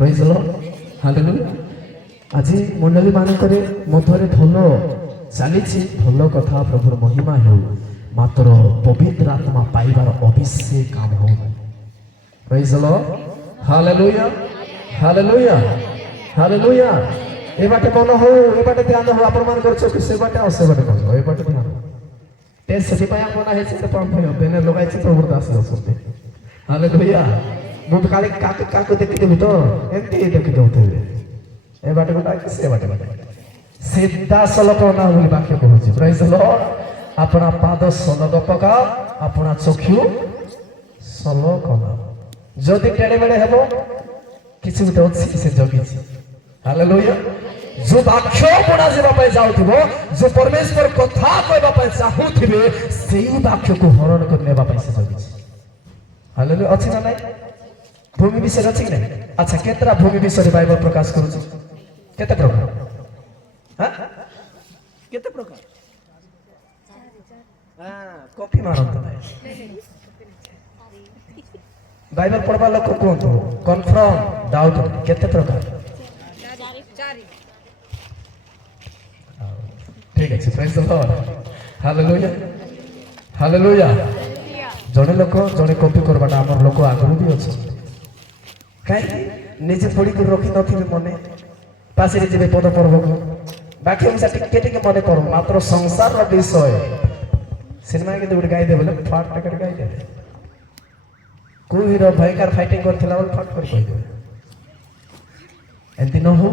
ପ୍ରେଜ୍ the Lord hallelujah. ଆଜି ମଣ୍ଡଳୀ ମାନଙ୍କରେ ମଧ୍ୟରେ ଭଲ ଚାଲିଛି, ଭଲ କଥା, ପ୍ରଭୁର ମହିମା ହେଉ, ମାତ୍ର ପବିତ୍ର ଆତ୍ମା ପାଇବାର ଅଭିଷେକ କାମ ହଉ। ପ୍ରେଜ୍ the Lord hallelujah hallelujah hallelujah. ଏ ବାଟେ ମନ ହଉ, ଏ ବାଟେ ଧ୍ୟାନ ହଉ, ଆପଣମାନଙ୍କର ଚୋଖ ସେ ବାଟେ ଆଉ ସେ ବାଟେ ମନ ହଉ, ଏ ବାଟେ ଧ୍ୟାନ। ସେଥିପାଇଁ ଆମ ମନା ହେଇଛି ବେନେ ଲଗାଇଛି ପ୍ରଭୁର ଦାସ ଅଛନ୍ତି। ହାଲେଲୁୟା। ମୁଁ କାଲି କାକୁ ଦେଖିଦେବି ତ ଏମିତି ଦେଖିଦେଉଥିବେ, ଏ ବାଟେ ଗୋଟେ ସେ ବାଟେ ବାଟେ ସିଧା ସଲକ ନା ବୋଲି ବାକ୍ୟ କହୁଛି। ପ୍ରେଜ୍ ଦ ଲର୍ଡ। ଆପଣା ପାଦ ସଲଗ ପକାଅ, ଆପଣା ଚକ୍ଷୁ ସଲକ ନାଅ। ଯଦି ଟେଣେ ବେଣେ ହେବ କିଛି ଗୋଟେ ଅଛି ସେ ଜଗିଛି। ହାଲେଲୁୟା। ଯୋଉ ବାକ୍ୟ ପଢା ଯିବା ପାଇଁ ଯାଉଥିବ, ଯୋଉ ପରମେଶ୍ୱର କଥା କହିବା ପାଇଁ ଚାହୁଁଥିବେ, ସେଇ ବାକ୍ୟକୁ ହରଣ କରି ନେବା ପାଇଁ ସେ ଜଗିଛି। ହାଲେଲୁୟା। ଅଛି ନା ନାଇଁ? ଭୂମି ବିଷୟରେ ଅଛି କି ନାଇଁ? ଆଚ୍ଛା, କେତେଟା ଭୂମି ବିଷୟରେ ବାଇବଲ ପ୍ରକାଶ କରୁଛି? କେତେ ପ୍ରକାର? କେତେ ପ୍ରକାର? କପି ମାରନ୍ତୁ ନାହିଁ। ବାଇବଲ ପଢବା ଲୋକ କୁହନ୍ତୁ, କନଫର୍ମ ଡାଉଟ କେତେ ପ୍ରକାର? ଠିକ ଅଛି। ପ୍ରେଜ୍ ଦ ଲର୍ଡ ହାଲେଲୁୟା ହାଲେଲୁୟା। ଜଣେ ଲୋକ ଜଣେ କପି କରବାଟା ଆମର ଲୋକ ଆଗରୁ ବି ଅଛନ୍ତି। କାହିଁକି? ନିଜେ ପଢିକି ରଖିନଥିବେ ମନେ, ପାଶିରେ ଯିବେ ପଦ ପର୍ବକୁ, ବାକ୍ୟ ମିଶା ଟିକେ ଟିକେ ମନେ କରୁ, ମାତ୍ର ସଂସାରର ବିଷୟ ସିନେମା କିନ୍ତୁ ଗୋଟେ ଗାଇଦେବେ ବୋଲେ ଫାଟ ଟିକେ ଗାଇଦେବେ। କୋଉ ହିରୋ ଭୟଙ୍କର ଫାଇଟିଂ କରିଥିଲା ବୋଲି ଫାଟ କରି କହିଦେବେ। ଏମିତି ନ ହଉ,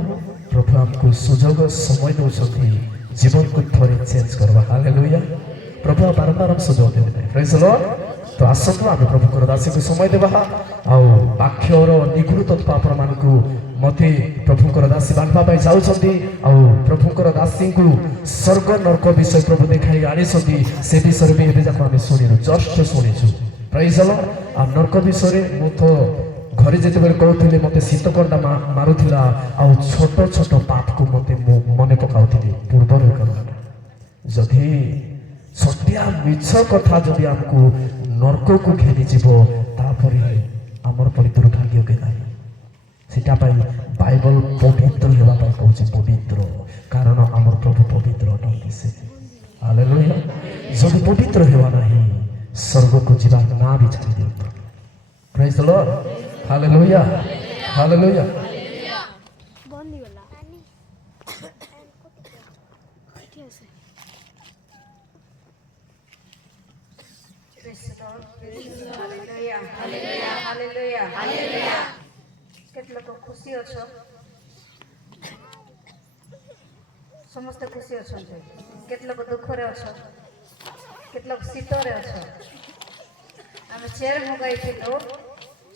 ପ୍ରଭୁ ଆମକୁ ସୁଯୋଗ ସମୟ ଦେଉଛନ୍ତି ଜୀବନକୁ ଥରେ ଚେଞ୍ଜ କରିବା। ହାଲେଲୁୟା। ପ୍ରଭୁ ବାରମ୍ବାର ସୁଯୋଗ ଦେବେ ନାହିଁ। ପ୍ରେଜ୍ ଦ ଲର୍ଡ। ତ ଆସନ୍ତୁ ଆମେ ପ୍ରଭୁଙ୍କର ଦାସୀକୁ ସମୟ ଦେବା, ଆଉ ବାକ୍ୟର ନିଗୁଡ ତତ୍ତ୍ୱ ଆପଣମାନଙ୍କୁ ମତେ ପ୍ରଭୁଙ୍କର ଦାସୀ ବାଣ୍ଟିବା ପାଇଁ ଯାଉଛନ୍ତି। ଆଉ ପ୍ରଭୁଙ୍କର ଦାସୀଙ୍କୁ ସ୍ୱର୍ଗ ନର୍କ ବିଷୟ ପ୍ରଭୁ ଦେଖାଇ ଆଣିଛନ୍ତି। ସେ ବିଷୟରେ ବି ଏବେ ଯାକ ଆମେ ଶୁଣିଲୁ, ଜଷ୍ଟ ଶୁଣିଛୁ। ପ୍ରେଜ୍ ଦ ଲର୍ଡ। ଆଉ ନର୍କ ବିଷୟରେ ମୁଁ ତ ଘରେ ଯେତେବେଳେ କହୁଥିଲି ମତେ ଶୀତକଣ୍ଡା ମାରୁଥିଲା, ଆଉ ଛୋଟ ଛୋଟ ପାପକୁ ମତେ ମୁଁ ମନେ ପକାଉଥିଲି ପୂର୍ବରୁ କଥାଟା। ଯଦି ଛୋଟିଆ ମିଛ କଥା ଯଦି ଆମକୁ ନର୍କକୁ ଘେରିଯିବ, ତାପରେ ଆମର ପରି ଦୁର୍ଭାଗ୍ୟ କି ନାହିଁ। ସେଟା ପାଇଁ ବାଇବଲ ପବିତ୍ର ହେବା ପାଇଁ କହୁଛି, ପବିତ୍ର, କାରଣ ଆମର ପ୍ରଭୁ ପବିତ୍ର ଅଟନ୍ତି ସେ। ହାଲେଲୁୟା। ଯଦି ପବିତ୍ର ହେବା ନାହିଁ, ସ୍ୱର୍ଗକୁ ଯିବା ନାଁ ବି ଛାଡ଼ି ଦିଅନ୍ତୁ। ପ୍ରେଜ୍ ଦ ଲର୍ଡ ହାଲେଲୁୟା ହାଲେଲୁୟା। କେତେ ଲୋକ ଖୁସି ଅଛ? ସମସ୍ତେ ଖୁସି ଅଛନ୍ତି। କେତେ ଲୋକ ଦୁଃଖରେ ଅଛ? କେତେ ଲୋକ ଶୀତରେ ଅଛ? ଆମେ ଚେୟାର ମଗାଇଥିଲୁ,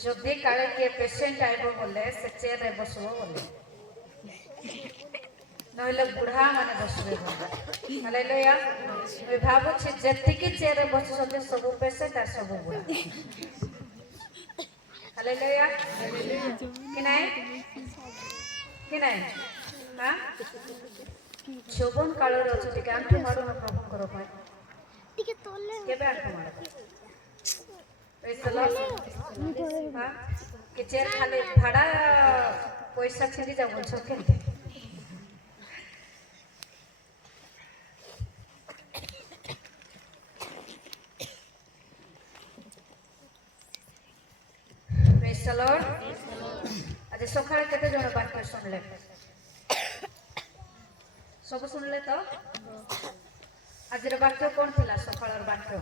ଯଦି କାଳେ କିଏ ପେସେଣ୍ଟ ଆଇବ ବୋଲେ ସେ ଚେୟାରରେ ବସିବ ବୋଲେ, ନହେଲେ ବୁଢା ମାନେ ବସିବେ ବୋଲେ। ହାଲେଲୁୟା। ମୁଁ ଭାବୁଛି ଯେତିକି ଚେୟାରରେ ବସୁଛନ୍ତି ସବୁ ପେସେଣ୍ଟ ଆଉ ସବୁ ବୁଢା। ହାଲେଲୁୟା କି ନାଇଁ? କି ନାଇଁ? ଯୌବନ କାଳରେ ଅଛ, ଟିକେ ଆଣ୍ଠୁ ମାରୁନ ପ୍ରଭୁଙ୍କର ପାଇଁ। କେବେ ଆଣ୍ଠୁ ମାର? କି ଚେୟାର ଖାଲି ଭାଡ଼ା ପଇସା ଛିଣ୍ଡି ଯାଉଛ କେମିତି? ପ୍ରେଜ୍ ଦ ଲର୍ଡ। ଆଜି ସକାଳେ କେତେ ଜଣ ବାକ୍ୟ ଶୁଣିଲେ? ସବୁ ଶୁଣିଲେ ତ? ଆଜିର ବାକ୍ୟ କଣ ଥିଲା? ସକାଳର ବାକ୍ୟ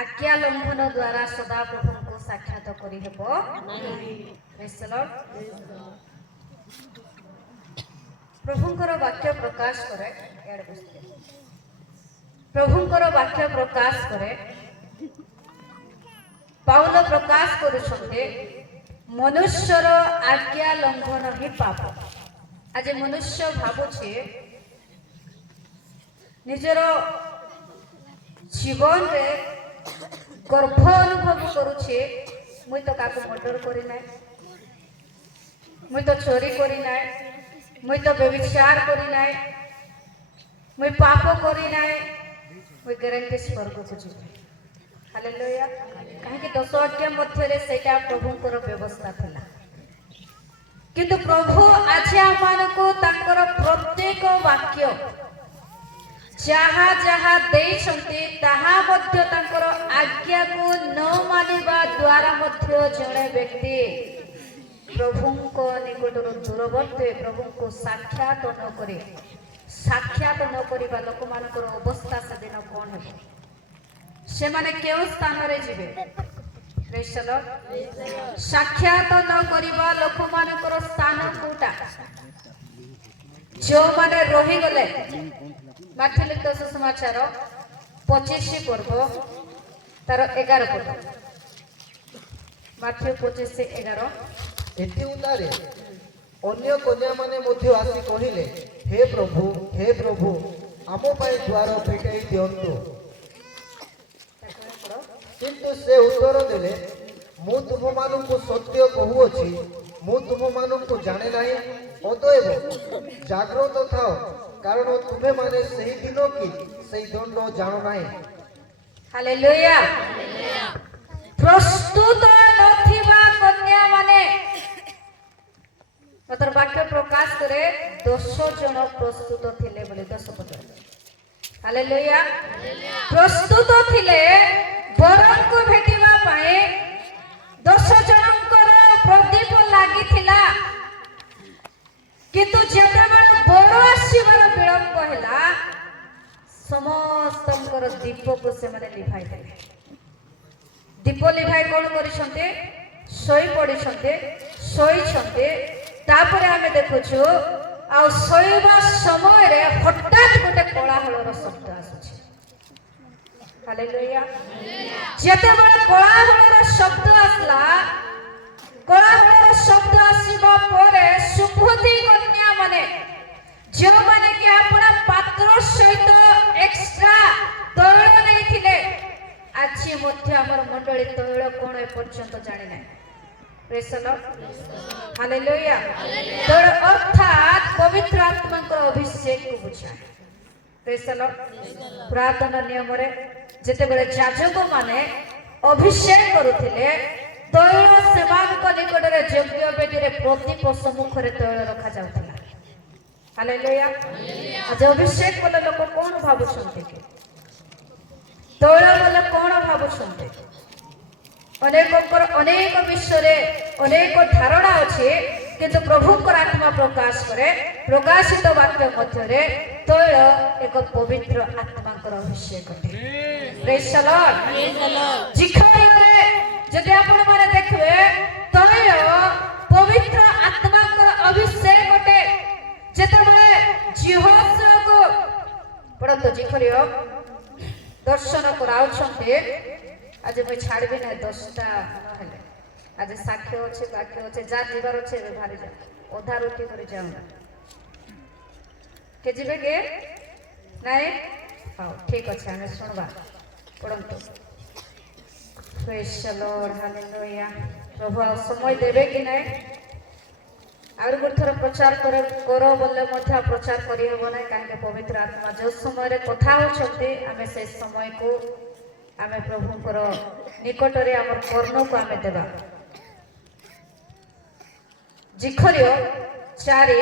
ଆଜ୍ଞା ଲଙ୍ଘନ ଦ୍ୱାରା ସଦାପ୍ରଭୁଙ୍କୁ ସାକ୍ଷାତ କରିହେବ ନାହିଁ। ପ୍ରେଜ୍ ଦ ଲର୍ଡ। ପ୍ରଭୁଙ୍କର ବାକ୍ୟ ପ୍ରକାଶ କରେ, ପ୍ରଭୁଙ୍କର ବାକ୍ୟ ପ୍ରକାଶ କରେ, ପାଉଲ ପ୍ରକାଶ କରୁଛନ୍ତି ମନୁଷ୍ୟର ଆଜ୍ଞା ଲଙ୍ଘନ ହିଁ ପାପ। ଆଜି ମନୁଷ୍ୟ ଭାବୁଛି ନିଜର ଜୀବନରେ ଗର୍ବ ଅନୁଭବ କରୁଛି, ମୁଇଁ ତ କାହାକୁ ମର୍ଡର କରି ନାହିଁ, ମୁଇଁ ତ ଚୋରି କରି ନାହିଁ, ମୁଇଁ ତ ବ୍ୟଭିଚାର କରି ନାହିଁ, ମୁଇଁ ପାପ କରି ନାହିଁ, मुई ग्यारंटी स्वर्ग को जीवे हालेलुया कहीं 10 आज्ञा मध्य सेटा प्रभुंकर व्यवस्था थिला किंतु प्रभु आज आमानको तांकर प्रत्येक वाक्य जहाँ जहाँ देइछन्ति ताहा मध्य तांकर आज्ञा को न मानिबा द्वारा मध्य जणे व्यक्ति प्रभुंको निकटରୁ दूरवर्ती प्रभुंको साक्षात न करे साक्षात न करिबा लोक मानकर अवस्था सेदिन कोन हेबो से माने केउ स्थान रे जिवे प्रेज द लॉर्ड साक्षात न करिबा लोक मानकर स्थान कोटा जो माने रहि गले माथि लिखित सुसमाचार 25 पर्व तार 11 पद माथि 25:11 ଏଥି ଉତ୍ତାରେ ଅନ୍ୟ କନ୍ୟାମାନେ ମଧ୍ୟ ଆସି କହିଲେ ହେ ପ୍ରଭୁ ଆମ ପାଇଁ ଦ୍ୱାର ଫିଟାଇ ଦିଅନ୍ତୁ କିନ୍ତୁ ସେ ଉତ୍ତର ଦେଲେ ମୁଁ ତୁମମାନଙ୍କୁ ସତ୍ୟ କହୁଅଛି ମୁଁ ତୁମମାନଙ୍କୁ ଜାଣେ ନାହିଁ ଅତଏବ ଜାଗ୍ରତ ଥାଅ କାରଣ ତୁମେମାନେ ସେହି ଦିନ କି ସେହି ଦଣ୍ଡ ଜାଣ ନାହିଁ ହାଲେଲୁୟା ପ୍ରସ୍ତୁତ ନଥିବା କନ୍ୟା ମାନେ मतलब वाक्य प्रकाश करे 200 जन प्रस्तुत थिले बोले 10 पद हालेलुया प्रस्तुत थिले वरन को भेटिबा पाए 10 जनकर प्रदीप लागि थिला किंतु जेतेबेले बर आसीबार विलंब हैला समस्तंकर दीप को से माने लिभाई देले दीप लिभाई कोन करिसंते सोई पडिसंते सोई छंते तापर आमे देखुछु आ सोइबा समय रे हठात गोटे कोलाहलर शब्द आसुछि हालेलुया जेतेबेले कोलाहलर शब्द आसला कोलाहलर शब्द आसीबा परे सुबोधि कन्या माने जो माने कि अपना पात्र सहित एक्स्ट्रा तैल नेथिले आछि मध्य हमर मंडली तैल कोन ए पर्यंत जानि नै प्रेज द लॉर्ड हालेलुया तैल अर्थात पवित्र आत्मा को अभिषेक को बुझाए प्रेज द लॉर्ड पुरातन नियम रे जेतेबेले याजक माने अभिषेक करूथिले तैल सेवक निकट रे यज्ञ वेदी रे प्रदीप सम्मुख रे तैल रखा जाउथिला हालेलुया आज अभिषेक बोले लोक कोन भाबुछन्ते कि तैल बोले कोन भाबुछन्ते अनेक विषय अनेक धारणा अच्छे किंतु प्रभुकर आत्मा प्रकाश करे प्रकाशित वाक्य मध्य तैल एक पवित्र आत्मा अभिषेक प्रेज द लॉर्ड जिखरिया जदि आपण माने देखबे तैल पवित्र आत्मा अभिषेक अटे जेतेबेले जिहोशुआ को पढ़तो जिखरिया दर्शन कराउछन्ते आज मैं छाड़बी ना 10टा हेले आज साक्ष्य अच्छे बाक्य अच्छे जा जीवार अच्छे बाहरी जा अधा रोटी कर जाऊँ के जीवे के नाई हाँ ठीक अच्छे हमें सुनवा पढ़ंतु प्रेज द लॉर्ड हालेलुया प्रभु आ समय देबे कि नाई आउर गुथर प्रचार करो बोले मध्य प्रचार करी हबो नै काहे पवित्र आत्मा जो समय रे कथा होछते आमे से समय को आमे प्रभुंकर निकट रे हमर कर्ण को आमे देबा जिखरियो 4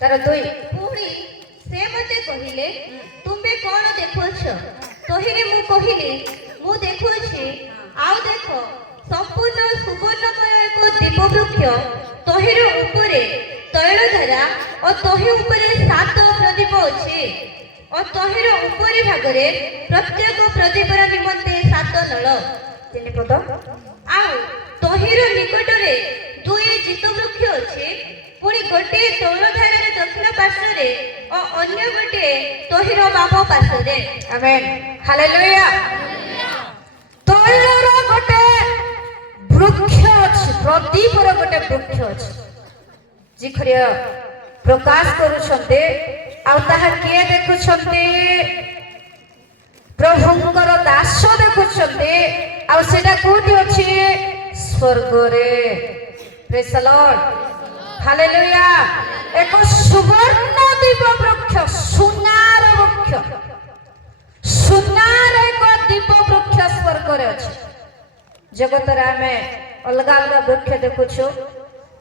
तार 2 पुणी से मते कहिले तुमे कोन देखोछ तोहिरे मु कहिली मु देखोछि आउ देखो संपूर्ण सुवर्णमय एक दीपवृक्ष तोहिरे ऊपरे तैलधारा और तोहि ऊपरे 7 प्रदीप अछि और तोहिर ऊपरी भागरे प्रत्येक प्रदीपर निमंते 7 नल 3 पद आउ तोहिर निकटरे 2 जित वृक्ष अछि पुणी गोटे तैलधारा रे दक्षिण पार्श्वरे और अन्य गोटे तोहिर बाम पार्श्वरे आमेन हालेलुया तैलर गोटे वृक्ष अछि प्रदीपर गोटे वृक्ष अछि जिखरिया प्रकाश करूछन्ते आ ताहा किए देखुछन्ते प्रभुंकर दास देखुछन्ते आ सेटा कोठी अछि स्वर्ग रे प्रेज द लॉर्ड हालेलुया एक सुवर्ण दीप वृक्ष सुनार वृक्ष स्वर्ग रे अछि जगत रे आमे अलगा अलगा वृक्ष देखुछु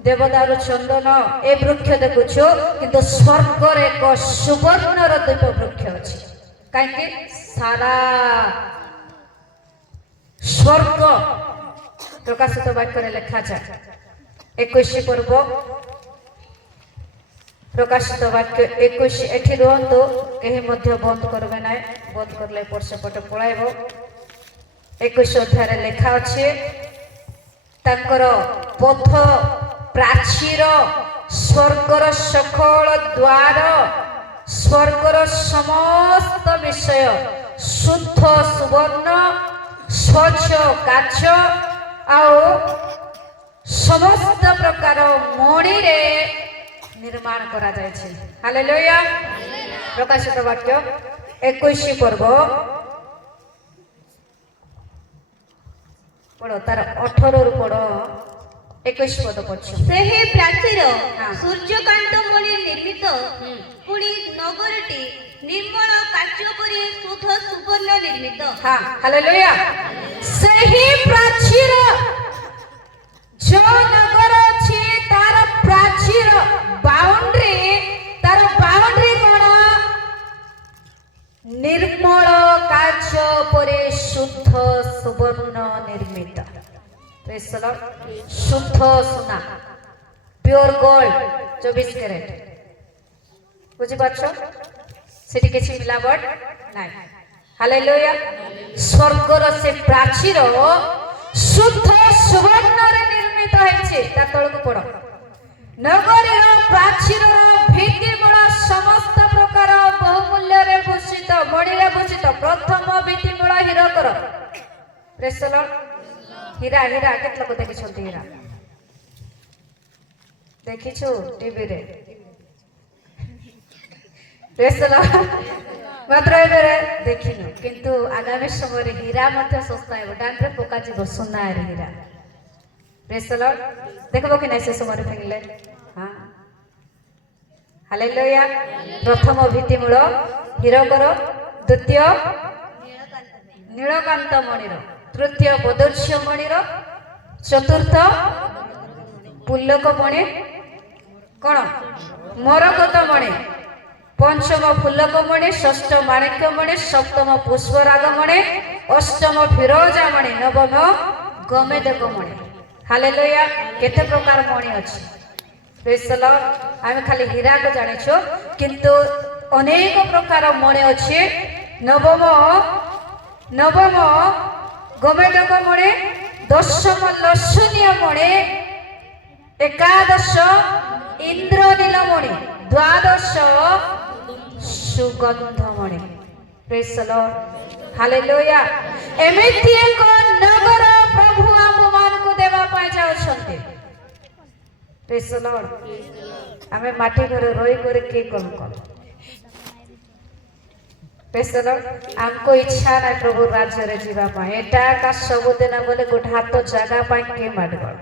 देवदारू चंदन ए वृक्ष देखुछु किंतु स्वर्ग रे एक सुवर्ण र द्वीप वृक्ष अछि काहे सारा स्वर्ग प्रकाशित वाक्य लिखा जाए 21 पर्व प्रकाशित वाक्य 21 एठी रुहंतु केही मध्य बंद करबे ना बंद करले एपट सेपट पळाइबो 21 अध्याय लिखा अछि ताकर पथ प्राचीर स्वर्गर सकल द्वार स्वर्गर समस्त विषय शुद्ध सुवर्ण स्वच्छ काच आओ समस्त प्रकार मणि रे निर्माण करा जाय छे हालेलुया प्रकाशित वाक्य 21 पर्व पढ़ो तार 18 रु पढ़ो 21 पद पढ़ो सेहे प्राचीर सूर्यकांत मणि निर्मित पुणी नगरटी निर्मल काच परि शुद्ध सुवर्ण निर्मित हां हालेलुया सेही प्राचीर जो नगर अछि तार प्राचीर बाउंड्री कोन निर्मल काच परे शुद्ध सुवर्ण निर्मित प्रेज द लॉर्ड शुद्ध सोना प्योर गोल्ड 24 कैरेट बुझि पाछो सेठी किछि मिलावट नाही हालेलुया स्वर्गर से प्राचीर शुद्ध सुवर्ण रे निर्मित होइछे ता तळको पड़ो नगरीर प्राचीर भित्तिमूल समस्त प्रकार बहुमूल्य रे भूषित मणि रे भूषित प्रथम भित्तिमूल हीरा कर प्रेज द लॉर्ड हीरा हीरा केतला को देखि छथि हीरा देखिछु टीवी रे प्रेज द लॉर्ड मात्र एबे देखिनु किंतु आगामी समय रे हीरा मध्य सस्ता है डान रे पोका जीव सोना रे हीरा प्रेज द लॉर्ड देखबो कि नै से समय रे फेंगले हां हालेलुया प्रथम भित्तिमूल हीरा कर द्वितीय नीलकांत मणिर तृतीय बदर्श्य मणिर चतुर्थ पुल्लक मणि कोन मरकत मणि पंचम फुल्लक मणि षष्ठ माणिक्य मणि सप्तम पुष्पराग मणि अष्टम फिरोजा मणि नवम गमेदक मणि हालेलुया केते प्रकार मणि अछि प्रेज द लॉर्ड आमे खाली हीरा को जानिछो किंतु अनेक प्रकार मणि अछि नवम गमेदक मणि दशम लक्षणीय मणि एकादश इंद्रनील मणि द्वादश सुगंधमणि प्रेज द लॉर्ड हालेलुया एमिति एक नगर प्रभु आम मान को देवा पाए जाउछन्ते प्रेज द लॉर्ड आमे माटी घरे रोई करे के कम प्रेज द लॉर्ड हमको इच्छा नै प्रभु राज्य रे जीवा पाए एटा का सब दिन बोले गोट हाथ जगह पाए के माडगल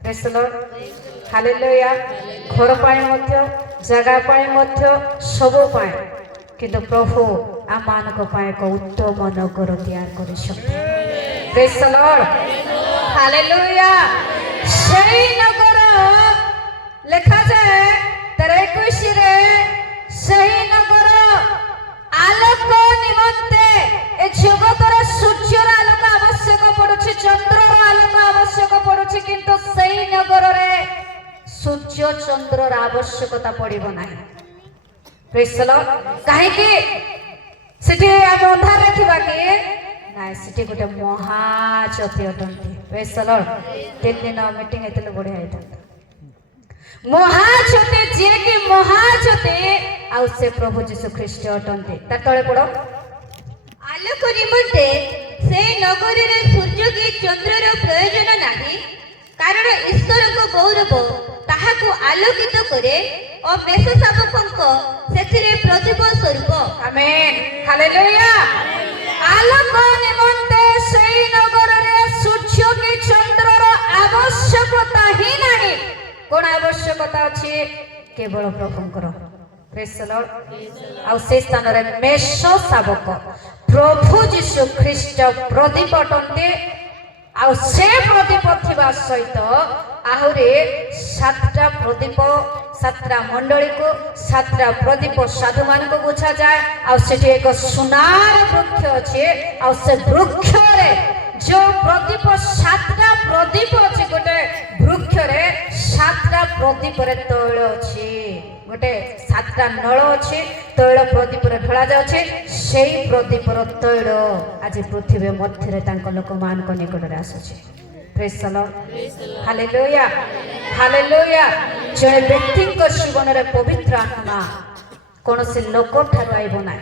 प्रेज द लॉर्ड हालेलुया घर पाए मध्य जगह पाए मध्य सब पाए किंतु प्रभु आमान को पाए को उत्तम नगर तैयार करि सकते प्रेज द लॉर्ड हालेलुया सही नगर लिखा जाए 21 रे सही नगर आलोक निमंते ए जगतर सूर्यर आलोक आवश्यक पड़ुछि चंद्रर आलोक आवश्यक पड़ुछि किंतु सही नगर रे सूर्य चंद्रर आवश्यकता पड़िबो नाही प्रेज द लॉर्ड काहे कि सेठी हम अंधार रखिबा कि नाइ सेठी गोटे महाज्योति अटंती प्रेज द लॉर्ड 3 दिन मीटिंग हेतले बढ़िया हेता महाज्योति जे कि महाज्योति आ से प्रभु यीशु ख्रीष्ट अटंती ता तळे पड़ो आलोक निमंते से नगर रे सूर्य की चंद्रर प्रयोजन नाही कारण ईश्वर को गौरव ताहाको आलोकित करे और मेष शावकंको सेथिरे प्रतिभ स्वरूप आमेन हालेलुया आलोक निमंते सेई नगर रे सूर्य की चंद्रर आवश्यकता ही नाही कोन आवश्यकता अछि केवल प्रभुंकर प्रेज द लॉर्ड आ से स्थान रे मेष शावक प्रभु जीशु ख्रीष्ट प्रदीप अटंती आउ से प्रदीप थिबा सहित आहुरी 7टा प्रदीप 7टा मंडली को 7टा प्रदीप साधु मान को बुझा जाए आउ सेठी एक सुनार वृक्ष अच्छे आउ से वृक्ष रे जो प्रदीप 7टा प्रदीप अच्छे गोटे वृक्ष रे 7टा प्रदीप रे तैल अच्छे गोटे 7टा नल अच्छे तैल प्रदीप रे ढला जाउछे सेही प्रदीप रो तैल आज पृथ्वी मध्य रे तांको लोक मान को निकट रे आसुछे praise the lord hallelujah hallelujah जणे व्यक्ति को जीवन रे पवित्र आत्मा कोनोसी लोक ठार आइबो ना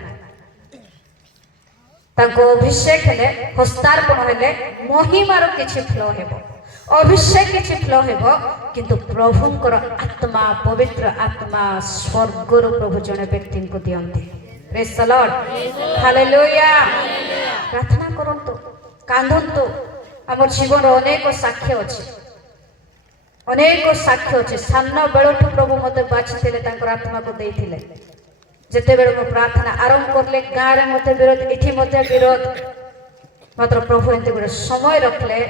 ताको अभिषेक हेले हस्तार्पण हेले महिमार किछि फ्लो हेबो अभिषेक किछि फ्लो हेबो किंतु प्रभुंकर आत्मा पवित्र आत्मा स्वर्गरु प्रभु जणे व्यक्ति को दियंती प्रेज द लॉर्ड हालेलुया प्रार्थना करंतु कांदंतु हमर जीवन अनेक साक्ष्य अछि अनेक साक्ष्य अछि सान्न बेलठु प्रभु मते बाछिथिले तांकर आत्मा को देइथिले जेते बेले मो प्रार्थना आरंभ करले गाँ रे मते विरोध इठी मते विरोध मात्र प्रभु एंते गोटे समय रखले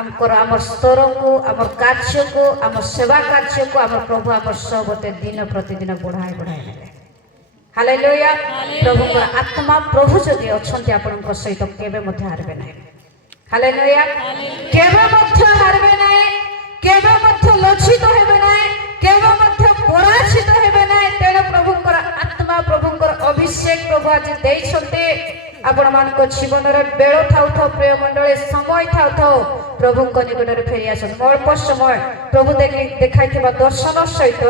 आमकर आमर स्तर को आमर कार्य को आमर सेवा कार्य को आमर प्रभु आमर सबते दिन प्रतिदिन बढ़ाई बढ़ाई नेले हालेलुया प्रभु को आत्मा प्रभु जदि अछंती आपनक सहित केबे मते हारबे नै हालेलुया केबे मते हारबे नै केबे मते लज्जित हेबे नै केबे मते पराजित हेबे नै तेण प्रभुकर आत्मा प्रभुकर अभिषेक प्रभु आज देइछन्ते आपण मान को जीवन रे बेळ थाउ थाउ प्रिय मंडळी समय थाउ थाउ प्रभु को निकट रे फेरी आसन अल्प समय प्रभु देखाइथिबा दर्शन सहित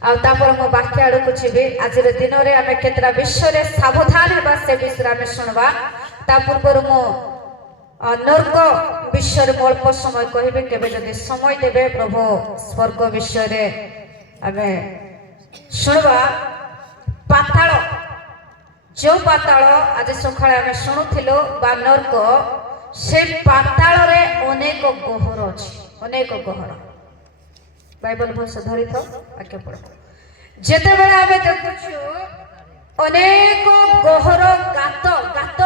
आ तापर मो वाक्य आड़ को जीवी आज दिन रे आमे केतरा विषय रे सावधान हेबा से विषय आमे सुनबा ता पूर्व मो नर्क विषय रे अल्प समय कहबे केबे जदि समय देबे प्रभु स्वर्ग विषय रे आमे सुनबा पाताल जो पाताल आज सकाळे आमे शुणुथिलो बा नर्क से पाताल रे अनेक गहर अछि अनेक गहर बाइबल भस धरि था वाक्य पढ़ जेते बेला आमे देखुछु अनेक गहर गात गात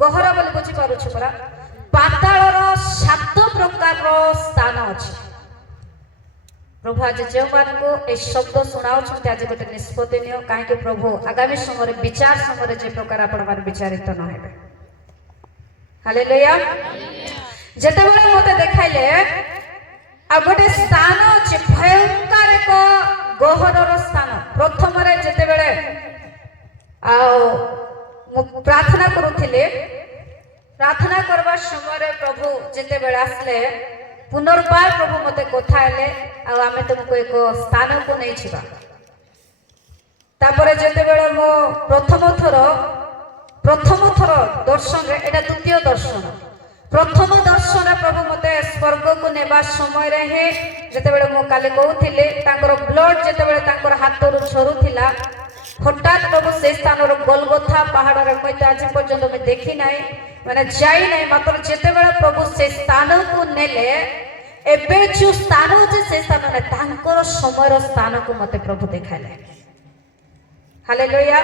गहर बोली बुझी पारुछु परा पाताल रो 7 प्रकार रो स्थान अछि प्रभु आज जो मान को ए शब्द सुनाओ छते आज गोटे निष्पत्ति नियो काहे के प्रभु आगामी समय विचार समय जे प्रकार आपण मान विचारित न हेबे हालेलुया जेते बेला मते देखाइले आ गोटे स्थान अछि भयंकर एक गहरर स्थान प्रथम रे जेते बेले आ प्रार्थना करूथिले प्रार्थना करबा समय प्रभु जेते बेले आसले पुनर्बार प्रभु मते कथा हेले आ आमे तुमको एक स्थान को नै छिबा तापरे जेते बेले मो प्रथम थर दर्शन रे एटा द्वितीय दर्शन प्रथम दर्शन प्रभु मते स्वर्ग को नेबा समय रे हे जेते बेले मो काले कहउथिले तांकर ब्लड जेते बेले तांकर हाथ रु झरुथिला हठात प्रभु से स्थान रो गोलगोथा पहाड़ रे कइता आज पर्यंत में देखि नाही माने जाई नाही मात्र जेते बेले प्रभु से स्थान को नेले एबे जो स्थान जे से स्थान ने तांकर समय रो स्थान को मते प्रभु देखाले हालेलुया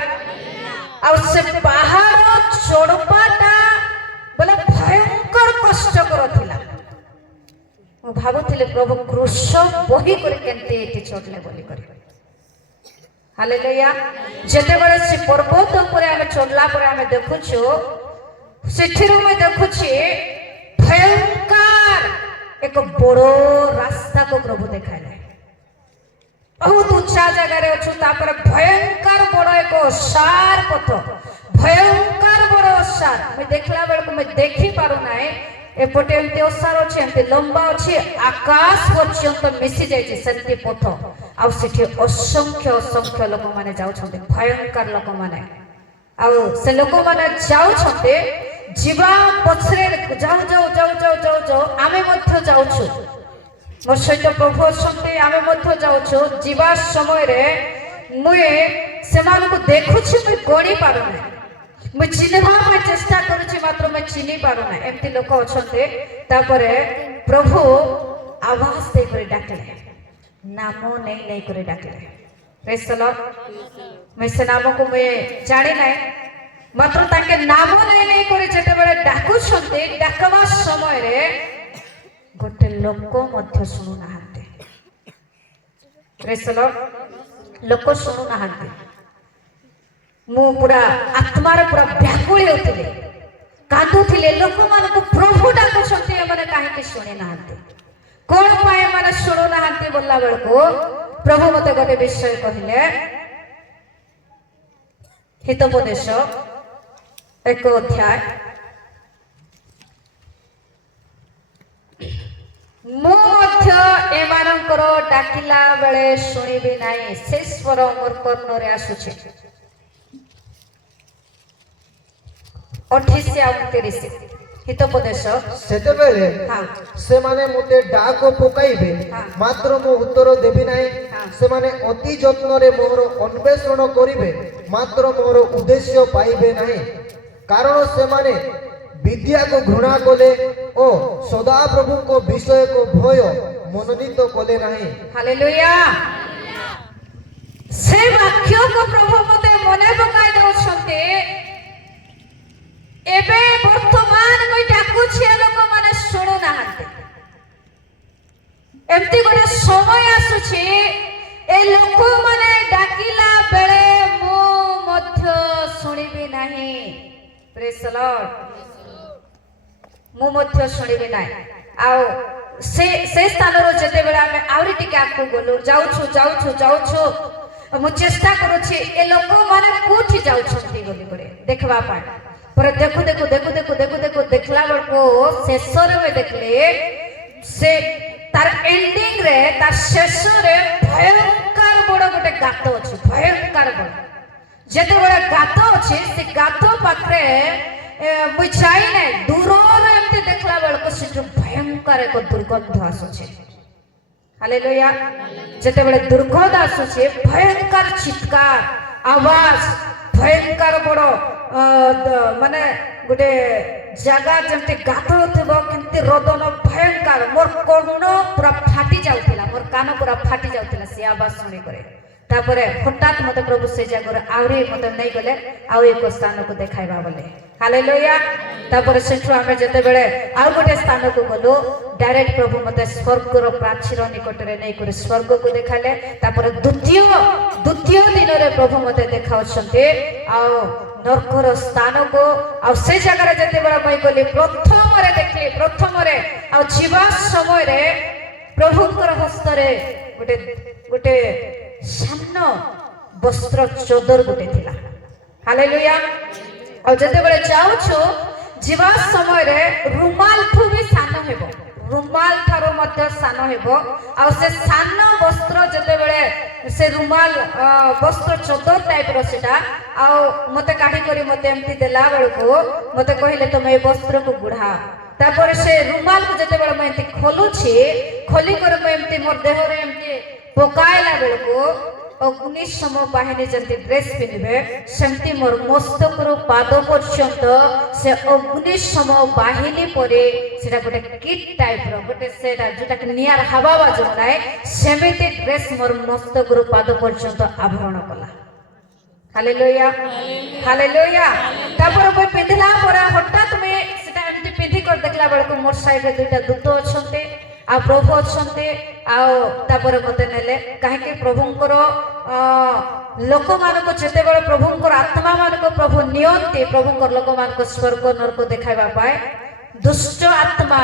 और से पहाड़ चोड़पाटा बोले भयंकर कष्टकर थिला मो भाबुथिले प्रभु क्रूश बही करे केनते एटी चढ़ले बोली करे हालेलुया जेते बेले से पर्वत ऊपर आमे चढ़ला पर आमे देखुछु सेठिरु मैं देखुछि भयंकर एक बड़ो रास्ता को प्रभु देखाइले बहुत ऊंचा जगह रे अछु तापर भयंकर बड़ो एक सार पथ भयंकर बड़ो सार मैं देखला बेल को मैं देखि पारु नाय एपटे एमती ओसार अछि एमती लंबा अछि आकाश पर्यंत मिसि जायछि सत्य पथ आ सेठी असंख्य असंख्य लोक माने जाउ छते भयंकर लोक माने आ से लोक माने जाउ छते जीवा पछरे जाउ जाउ जाउ जाउ जाउ जाउ आमे मध्य जाउछु मोर सहित प्रभु असंते आमे मध्य जाउछु जीवा समय रे मुए सेमान को देखुछि मैं गणी पारु नै मैं चिन्हवा मैं चेष्टा करूछि मात्र मैं चिन्हि पारु नै एमती लोक अछते तापरे प्रभु आवाज दे करे डाकले नाम नहीं करे डाकले प्रेज द लॉर्ड मैं से नाम को मैं जाने नै ମାତ୍ର ତାଙ୍କେ ନାମ ନେଇ କରି ଯେତେବେଳେ ଡାକୁଛନ୍ତି ଡାକବା ସମୟରେ ଗୋଟେ ଲୋକ ମଧ୍ୟ ଶୁଣୁନାହାନ୍ତି। ଲୋକ ଶୁଣୁନାହାନ୍ତି। ମୁଁ ପୁରା ଆତ୍ମାରେ ପୁରା ବ୍ୟାକୁଳ ହେଉଥିଲି, କାନ୍ଦୁଥିଲି। ଲୋକମାନଙ୍କୁ ପ୍ରଭୁ ଡାକୁଛନ୍ତି, ଏମାନେ କାହିଁକି ଶୁଣି ନାହାନ୍ତି? କଣ ପାଇଁ ଏମାନେ ଶୁଣୁନାହାନ୍ତି ବୋଲିଲା ବେଳକୁ ପ୍ରଭୁ ମତେ ଗୋଟେ ବିଷୟ କହିଲେ। ହିତୋପଦେଶ 1 ଅଧ୍ୟାୟ, ମୁଁ ମଧ୍ୟ ଏମାନଙ୍କର ଡାକିଲା ବେଳେ ଶୁଣିବି ନାହିଁ, ସେ ସ୍ୱର ମୋର କର୍ଣ୍ଣରେ ଆସୁଛି। 28 ଆଉ 29 ହିତୋପଦେଶ। ସେତେବେଳେ ହଁ। ସେମାନେ ମୋତେ ଡାକ ପକାଇବେ, ହଁ। ମାତ୍ର ମୁଁ ଉତ୍ତର ଦେବି ନାହିଁ। ହଁ। ସେମାନେ ଅତି ଯତ୍ନରେ ମୋର ଅନ୍ୱେଷଣ କରିବେ, ମାତ୍ର ମୋର ଉଦ୍ଦେଶ୍ୟ ପାଇବେ ନାହିଁ। କାରଣ ସେମାନେ ବିଦ୍ୟାକୁ ଘୃଣା କଲେ ଓ ସଦାପ୍ରଭୁଙ୍କ ବିଷୟକୁ ଭୟ ମନୋନୀତ କଲେ ନାହିଁ। ହାଲେଲୁୟା। ସେ ବାକ୍ୟକୁ ପ୍ରଭୁ ମତେ ମନେ ପକାଇ ଦେଉଛନ୍ତି। ଏବେ ବର୍ତ୍ତମାନ ମୁଁ ଡାକୁଛି, ଲୋକମାନେ ଶୁଣୁନାହାନ୍ତି। ଏମିତି ଗୋଟେ ସମୟ ଆସୁଛି, ଏ ଲୋକମାନେ ଡାକିଲା ବେଳେ ମୁଁ ମଧ୍ୟ ଶୁଣିବି ନାହିଁ। ପ୍ରେଜ୍ ଦ ଲର୍ଡ। ମୁଁ ମଧ୍ୟ ଶୁଣିବି ନାହିଁ। ଆଉ ସେ ସ୍ଥାନରୁ ଯେତେବେଳେ ଆମେ ଆହୁରି ଟିକେ ଆଗକୁ ଗଲୁ, ଯାଉଛୁ ମୁଁ ଚେଷ୍ଟା କରୁଛି ଏ ଲୋକମାନେ କୋଉଠି ଯାଉଛନ୍ତି ବୋଲି କରି ଦେଖିବା ପାଇଁ। ପରେ ଦେଖୁ ଦେଖିଲା ବେଳକୁ ଶେଷରେ ବି ଦେଖିଲେ ସେ ତାର ଏଣ୍ଡିଂ ରେ, ତାର ଶେଷରେ ଭୟଙ୍କର ବଡ ଗୋଟେ ଗାତ ଅଛି। ଭୟଙ୍କର ବଡ ଯେତେବେଳେ ଗାତ ଅଛି, ସେ ଗାତ ପାଖରେ ମୁଁ ଯାଇ ନାହିଁ, ଦୂରରେ ଏମିତି ଦେଖିଲା ବେଳକୁ ସେଠୁ ଭୟଙ୍କର ଏକ ଦୁର୍ଗନ୍ଧ ଆସୁଛି। ହାଲେଲୁୟା। ଯେତେବେଳେ ଦୁର୍ଗନ୍ଧ ଆସୁଛି, ଭୟଙ୍କର ଚିତ୍କାର ଆବାଜ, ଭୟଙ୍କର ବଡ ମାନେ ଗୋଟେ ଜାଗା ଯେମିତି ଗାତ ଥିବ, କେମିତି ରୋଦନ ଭୟଙ୍କର। ମୋର କର୍ଣ୍ଣ ପୁରା ଫାଟି ଯାଉଥିଲା, ମୋର କାନ ପୁରା ଫାଟି ଯାଉଥିଲା ସେ ଆବାଜ ଶୁଣିକରି। ତାପରେ ହଠାତ୍ ମତେ ପ୍ରଭୁ ସେ ଜାଗାରେ ଆହୁରି ମତେ ନେଇ ଗଲେ ଆଉ ଏକ ସ୍ଥାନକୁ ଦେଖାଇବା ବୋଲେ। ହାଲେଲୁୟା। ତାପରେ ସେଠୁ ଆମେ ଯେତେବେଳେ ଆଉ ଗୋଟେ ସ୍ଥାନକୁ ଗଲୁ, ଡାଇରେକ୍ଟ ପ୍ରଭୁ ମତେ ସ୍ୱର୍ଗର ପ୍ରାଚୀର ନିକଟରେ ନେଇକରି ସ୍ୱର୍ଗକୁ ଦେଖାଇଲେ। ତାପରେ ଦ୍ୱିତୀୟ ଦିନରେ ପ୍ରଭୁ ମତେ ଦେଖାଉଛନ୍ତି ଆଉ ନର୍କର ସ୍ଥାନକୁ। ଆଉ ସେ ଜାଗାରେ ଯେତେବେଳେ ମୁଁ ଗଲି, ପ୍ରଥମରେ ଦେଖିଲି, ଆଉ ଯିବା ସମୟରେ ପ୍ରଭୁଙ୍କର ହସ୍ତରେ ଗୋଟେ ସାନ ବସ୍ତ୍ର ଚଦର ଗୋଟେ ଥିଲା। ହାଲେଲୁୟା। ଆଉ ଯେତେବେଳେ ଯାଉଛୁ, ଯିବା ସମୟରେ ରୁମାଲଠୁ ବି ସାନ ହେବ, ରୁମାଲ ଠାରୁ ମଧ୍ୟ ସାନ ହେବ। ଆଉ ସେ ସାନ ବସ୍ତ୍ର ଯେତେବେଳେ ସେ ରୁମାଲ ବସ୍ତ୍ର ଚଦର ଟାଇପର ସେଟା, ଆଉ ମତେ କାଢି କରି ମତେ ଏମିତି ଦେଲା ବେଳକୁ ମତେ କହିଲେ ତମେ ଏ ବସ୍ତ୍ରକୁ ଗୁଢାଅ। ତାପରେ ସେ ରୁମାଲକୁ ଯେତେବେଳେ ମୁଁ ଏମିତି ଖୋଲୁଛି, ଖୋଲିକରି ମୁଁ ଏମିତି ମୋର ଦେହରେ ଏମିତି ପକାଇଲା ବେଳକୁ ଅଗ୍ନିଶମ ବାହିନୀ ଯେମିତି ଡ୍ରେସ୍ ପିନ୍ଧିବେ, ସେମିତି ମୋର ମସ୍ତକରୁ ପାଦ ପର୍ଯ୍ୟନ୍ତ ସେ ଅଗ୍ନିଶମ ବାହିନୀ ପରେ ସେଟା ଗୋଟେ କିଟ୍ ଟାଇପର, ଗୋଟେ ସେଟା ଯୋଉଟାକି ନିଆର ହାବା ବାଜୁ ନାହିଁ, ସେମିତି ଡ୍ରେସ୍ ମୋର ମସ୍ତକରୁ ପାଦ ପର୍ଯ୍ୟନ୍ତ ଆବରଣ କଲା। Hallelujah, hallelujah. ତାପରେ ମୁଁ ପିନ୍ଧିଲା ପରେ ହଠାତ୍ ମୁଁ ସେଟା ଏମିତି ପିନ୍ଧି କରି ଦେଖିଲା ବେଳକୁ ମୋର ସାଇଡରେ ଦୁଇଟା ଦୂତ ଅଛନ୍ତି ଆଉ ପ୍ରଭୁ ଅଛନ୍ତି। ଆଉ ତାପରେ ମତେ ନେଲେ, କାହିଁକି ପ୍ରଭୁଙ୍କର ଲୋକମାନଙ୍କୁ ଯେତେବେଳେ ପ୍ରଭୁଙ୍କର ଆତ୍ମା ମାନଙ୍କୁ ପ୍ରଭୁ ନିଅନ୍ତି, ପ୍ରଭୁଙ୍କର ଲୋକମାନଙ୍କୁ ସ୍ୱର୍ଗ ନରକ ଦେଖାଇବା ପାଇଁ, ଦୁଷ୍ଟ ଆତ୍ମା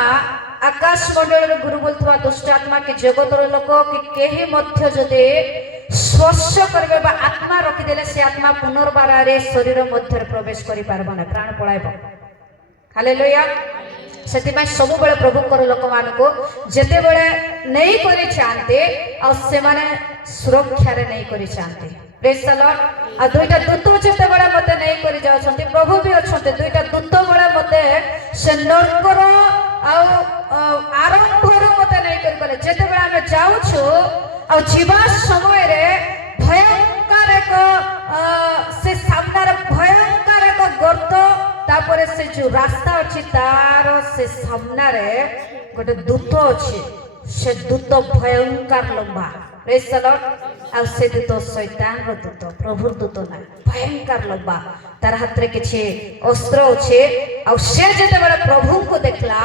ଆକାଶ ମଣ୍ଡଳରେ ଗୁରୁ ବୋଲୁଥିବା ଦୁଷ୍ଟ ଆତ୍ମା କି ଜଗତର ଲୋକ କି କେହି ମଧ୍ୟ ଯଦି ସ୍ପର୍ଶ କରିବେ ବା ଆତ୍ମା ରଖିଦେଲେ, ସେ ଆତ୍ମା ପୁନର୍ବାର ଶରୀର ମଧ୍ୟରେ ପ୍ରବେଶ କରିପାରିବ ନାହିଁ, ପ୍ରାଣ ପଳାଇବ। ହାଲେଲୁୟା। ସେଥିପାଇଁ ସବୁବେଳେ ପ୍ରଭୁଙ୍କର ଲୋକମାନଙ୍କୁ ଯେତେବେଳେ ନେଇକରି ଯାଆନ୍ତି, ଆଉ ସେମାନେ ସୁରକ୍ଷାରେ ନେଇକରି ଯାଆନ୍ତି। ପ୍ରେଜ୍ ଦ ଲର୍ଡ। ଆଉ ଦୁଇଟା ଦୂତ ଯେତେବେଳେ ମତେ ନେଇକରି ଯାଉଛନ୍ତି, ପ୍ରଭୁ ବି ଅଛନ୍ତି, ଦୁଇଟା ଦୂତ ବେଳେ ମତେ ସେ ନର୍କର ଆଉ ଆରମ୍ଭରୁ ମତେ ନେଇକରି ଗଲେ। ଯେତେବେଳେ ଆମେ ଯାଉଛୁ ଆଉ ଯିବା ସମୟରେ ଭୟଙ୍କର ଏକ ସେ ସାମ୍ନାରେ ଭୟଙ୍କର ଏକ ଗର୍ତ୍ତ, ତାପରେ ସେ ଯୋଉ ରାସ୍ତା ଅଛି ତାର ସେ ସାମ୍ନାରେ ଗୋଟେ ଦୂତ ଅଛି। ସେ ଦୂତ ଭୟଙ୍କର ଲମ୍ବା। ପ୍ରେଜ୍ ଦ ଲର୍ଡ। ଆଉ ସେ ଦୂତ ଶୈତାନର ଦୂତ, ପ୍ରଭୁର ଦୂତ ନାହିଁ, ଭୟଙ୍କର ଲମ୍ବା। तार हाथ रे किछि अस्त्र अच्छे आ से जेतेबेले प्रभु को देखला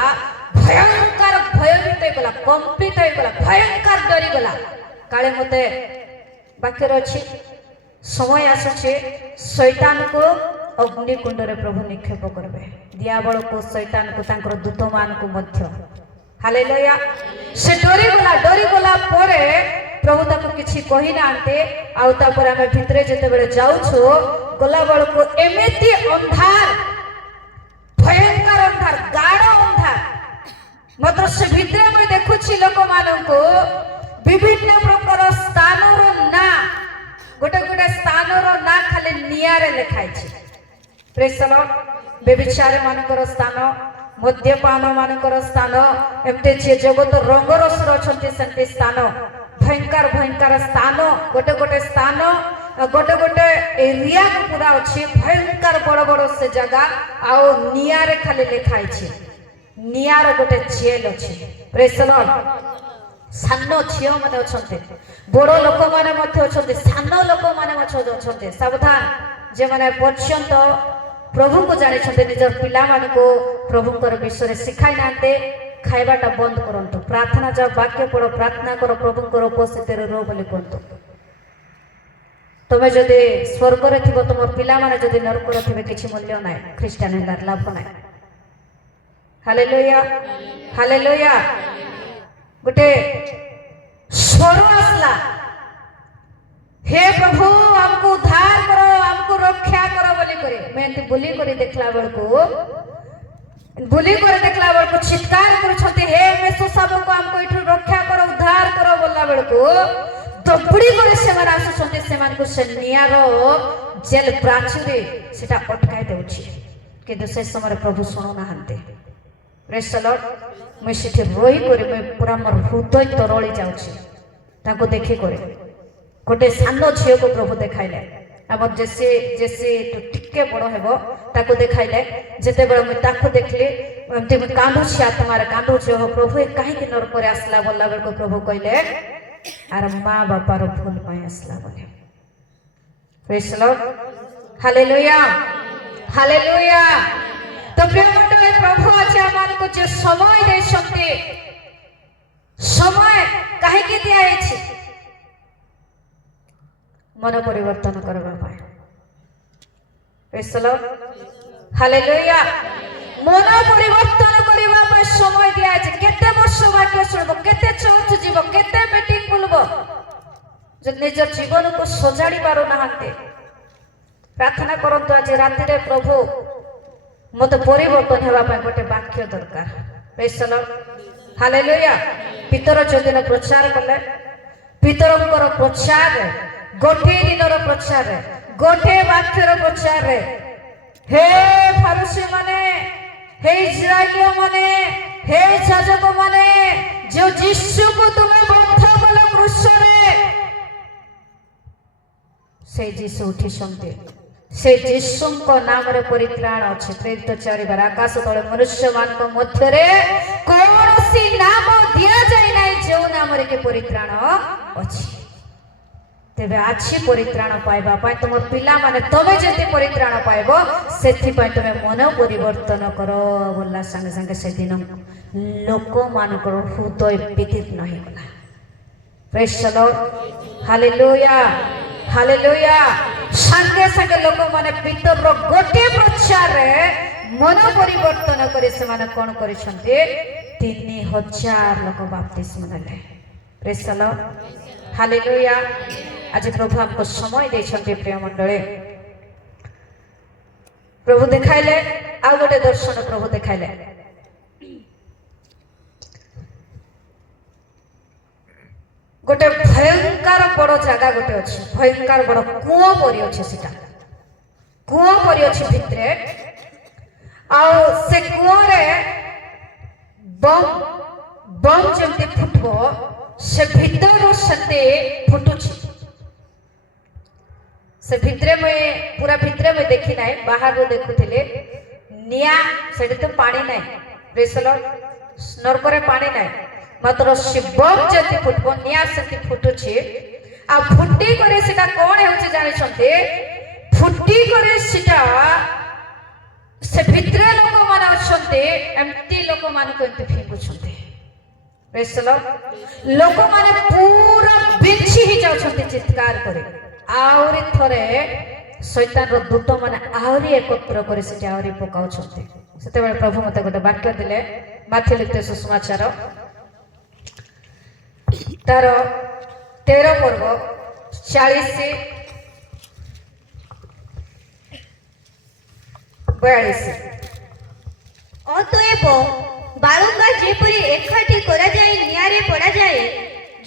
भयंकर भयभीत हो गला कंपित हो गला भयंकर डरी गला काले मते वाक्य अच्छी समय आसुचे शैतान को अग्निकुंड रे प्रभु निक्षेप करबे दियाबल को शैतान को तांकर दूत मान को मध्य हालेलुया से डरी गला परे प्रभु ताको किछि कहि नांते आउ तापर आमे भितरे जेतेबेले जाउछो गला बळ को एमिति अंधार भयंकर अंधार गाढ़ अंधार मात्र से भितरे मैं देखुछि लोक माननको विभिन्न प्रकार स्थानर ना गोटे गोटे स्थानर ना खाली नियारे लिखाई छै प्रेज द लॉर्ड बेविचार मानकर स्थान मद्यपान मानकर स्थान एमते जे जगत रंगरसर अछंती सेंती स्थान भयंकर भयंकर स्थान गोटे गोटे स्थान गोटे गोटे एरिया पूरा अच्छी भयंकर बड़ बड़ से जगह आओ नियारे खाली लिखाई छै नियार गोटे जेल अच्छे प्रेज द लॉर्ड सान झील मैंने अच्छा बड़ लोक मैंने सान लोक मैंने सावधान जे मैंने पर्यंत प्रभु को जानी निजर पिला को प्रभु विषय शिखाई ना खाइबाटा बंद करंतु प्रार्थना जब वाक्य पढ़ो प्रार्थना करो प्रभु उपस्थित रो बोली कहतु तुम्हें जदि स्वर्ग रे थिबो तुम पिला माने जदि नरक रे थिबे किछि मूल्य नाय ख्रीष्टान हेलार लाभ नाय हालेलुया हालेलुया गोटे स्वर आसला हे प्रभु हमको उद्धार करो हमको रक्षा करो बोली करे मैं एंती बुली करे देखला बेलको चित्कार करूछते हे मेसो सब को हमको इठु रक्षा करो उद्धार करो बोलला बेलको दपड़ी करे सेमान आसुछते सेमान को से नियारो जेल प्राचीरे सेटा अटकाई देउछि किंतु से समय प्रभु सुनो नाहंते प्रेज द लॉर्ड मैं सेठी रोई करे मैं पूरा मोर हृदय तरळी जाउछि ताको देखि करे गोटे सान झील को प्रभु देखाइले अब जैसे जैसे तो टिके बड़ हेबो ताको देखाइले जेते बेले मैं ताको देखली एमती मैं कांदुछि आत्मार कांदुछि हो प्रभु ए काहे कि नरक रे आसला बोलला बेल को प्रभु कहले आर मां बापार भूल पाई आसला बोले praise the lord hallelujah hallelujah तो प्रिय मंडली प्रभु आज आमान को जो समय दे सकते समय काहे कि दिया अछि मन परिवर्तन करबा पाए प्रेज द लॉर्ड हालेलुया मन परिवर्तन करबा पाए समय दिया अछि केते वर्ष वाक्य सुनबो केते चर्च जीवो केते मीटिंग बोलबो जे निज जीवन को सजाड़ी पारो नाहंते प्रार्थना करंतु आज राति रे प्रभु मत परिवर्तन हेबा पाए गोटे वाक्य दरकार प्रेज द लॉर्ड हालेलुया पितर जदिन प्रचार कले पितरंकर प्रचार गोटे दिनर प्रचार गोटे वाक्यर प्रचार हे फारूसी माने हे इस्राएलिया माने हे याजक माने जो यीशु को तुम्हें बंध कल क्रूस रे से यीशु उठी संते से यीशु को नाम रे परित्राण अछि प्रेरित 4 बार आकाश तले मनुष्य मान को मध्य रे कोनोसी नाम दिया जाय नै जो नाम रे के परित्राण अछि तेबे आछि परित्राण पाइबा पाए तुम पिला माने तबे जति परित्राण पाइबो सेथि पाए तुमे मन परिवर्तन करो बोलला संगे संगे से दिन लोक मानकर हृदय विदित नहि होला praise the lord hallelujah hallelujah संगे संगे लोक माने पितर रो गोटे प्रचार रे मन परिवर्तन करे से माने कोन करिसंते 3000 लोक बाप्तिस्म नेले प्रेज द लॉर्ड हालेलुया आज प्रभु हमको समय देछंते प्रिय मंडले प्रभु देखाइले आ गोटे दर्शन प्रभु देखाइले गोटे भयंकर बड़ जगह गोटे अच्छी भयंकर बड़ कूओ परी अच्छे सेटा कूओ परी अच्छी भितरे आउ से कूओ रे बम बम जमते फुटबो से भीतर सते फुटुछि से भितरे में पूरा भितरे में देखी ना बाहर रो देखुथिले निया सेठी तो पानी नाही प्रेज द लॉर्ड नरक रे पानी नाही मात्र से बम जति फुटबो निया सेठी फुटुछि आ फुटी करे सेटा कोन हेउछि जानि छते फुटी करे सेटा ଏମିତି ଲୋକମାନଙ୍କୁ ଏମିତି ଫିଙ୍ଗୁଛନ୍ତି। ଲୋକମାନେ ପୁରା ବିଞ୍ଚି ହେଇଯାଉଛନ୍ତି ଚିତ୍କାର କରି। ଆହୁରି ଥରେ ଶୈତାନର ଦୂତ ମାନେ ଆହୁରି ଏକତ୍ର କରି ସେଠି ଆହୁରି ପକାଉଛନ୍ତି। ସେତେବେଳେ ପ୍ରଭୁ ମତେ ଗୋଟେ ବାକ୍ୟ ଦେଲେ, ମାଥି ଲିଖିତ ସୁସମାଚାର ତାର 13 ପର୍ବ 40-42। ଅତଏବ ବାଳୁଙ୍ଗା ଯେପରି ଏକାଠି କରାଯାଇ ନିଆଁରେ ପଡାଯାଏ,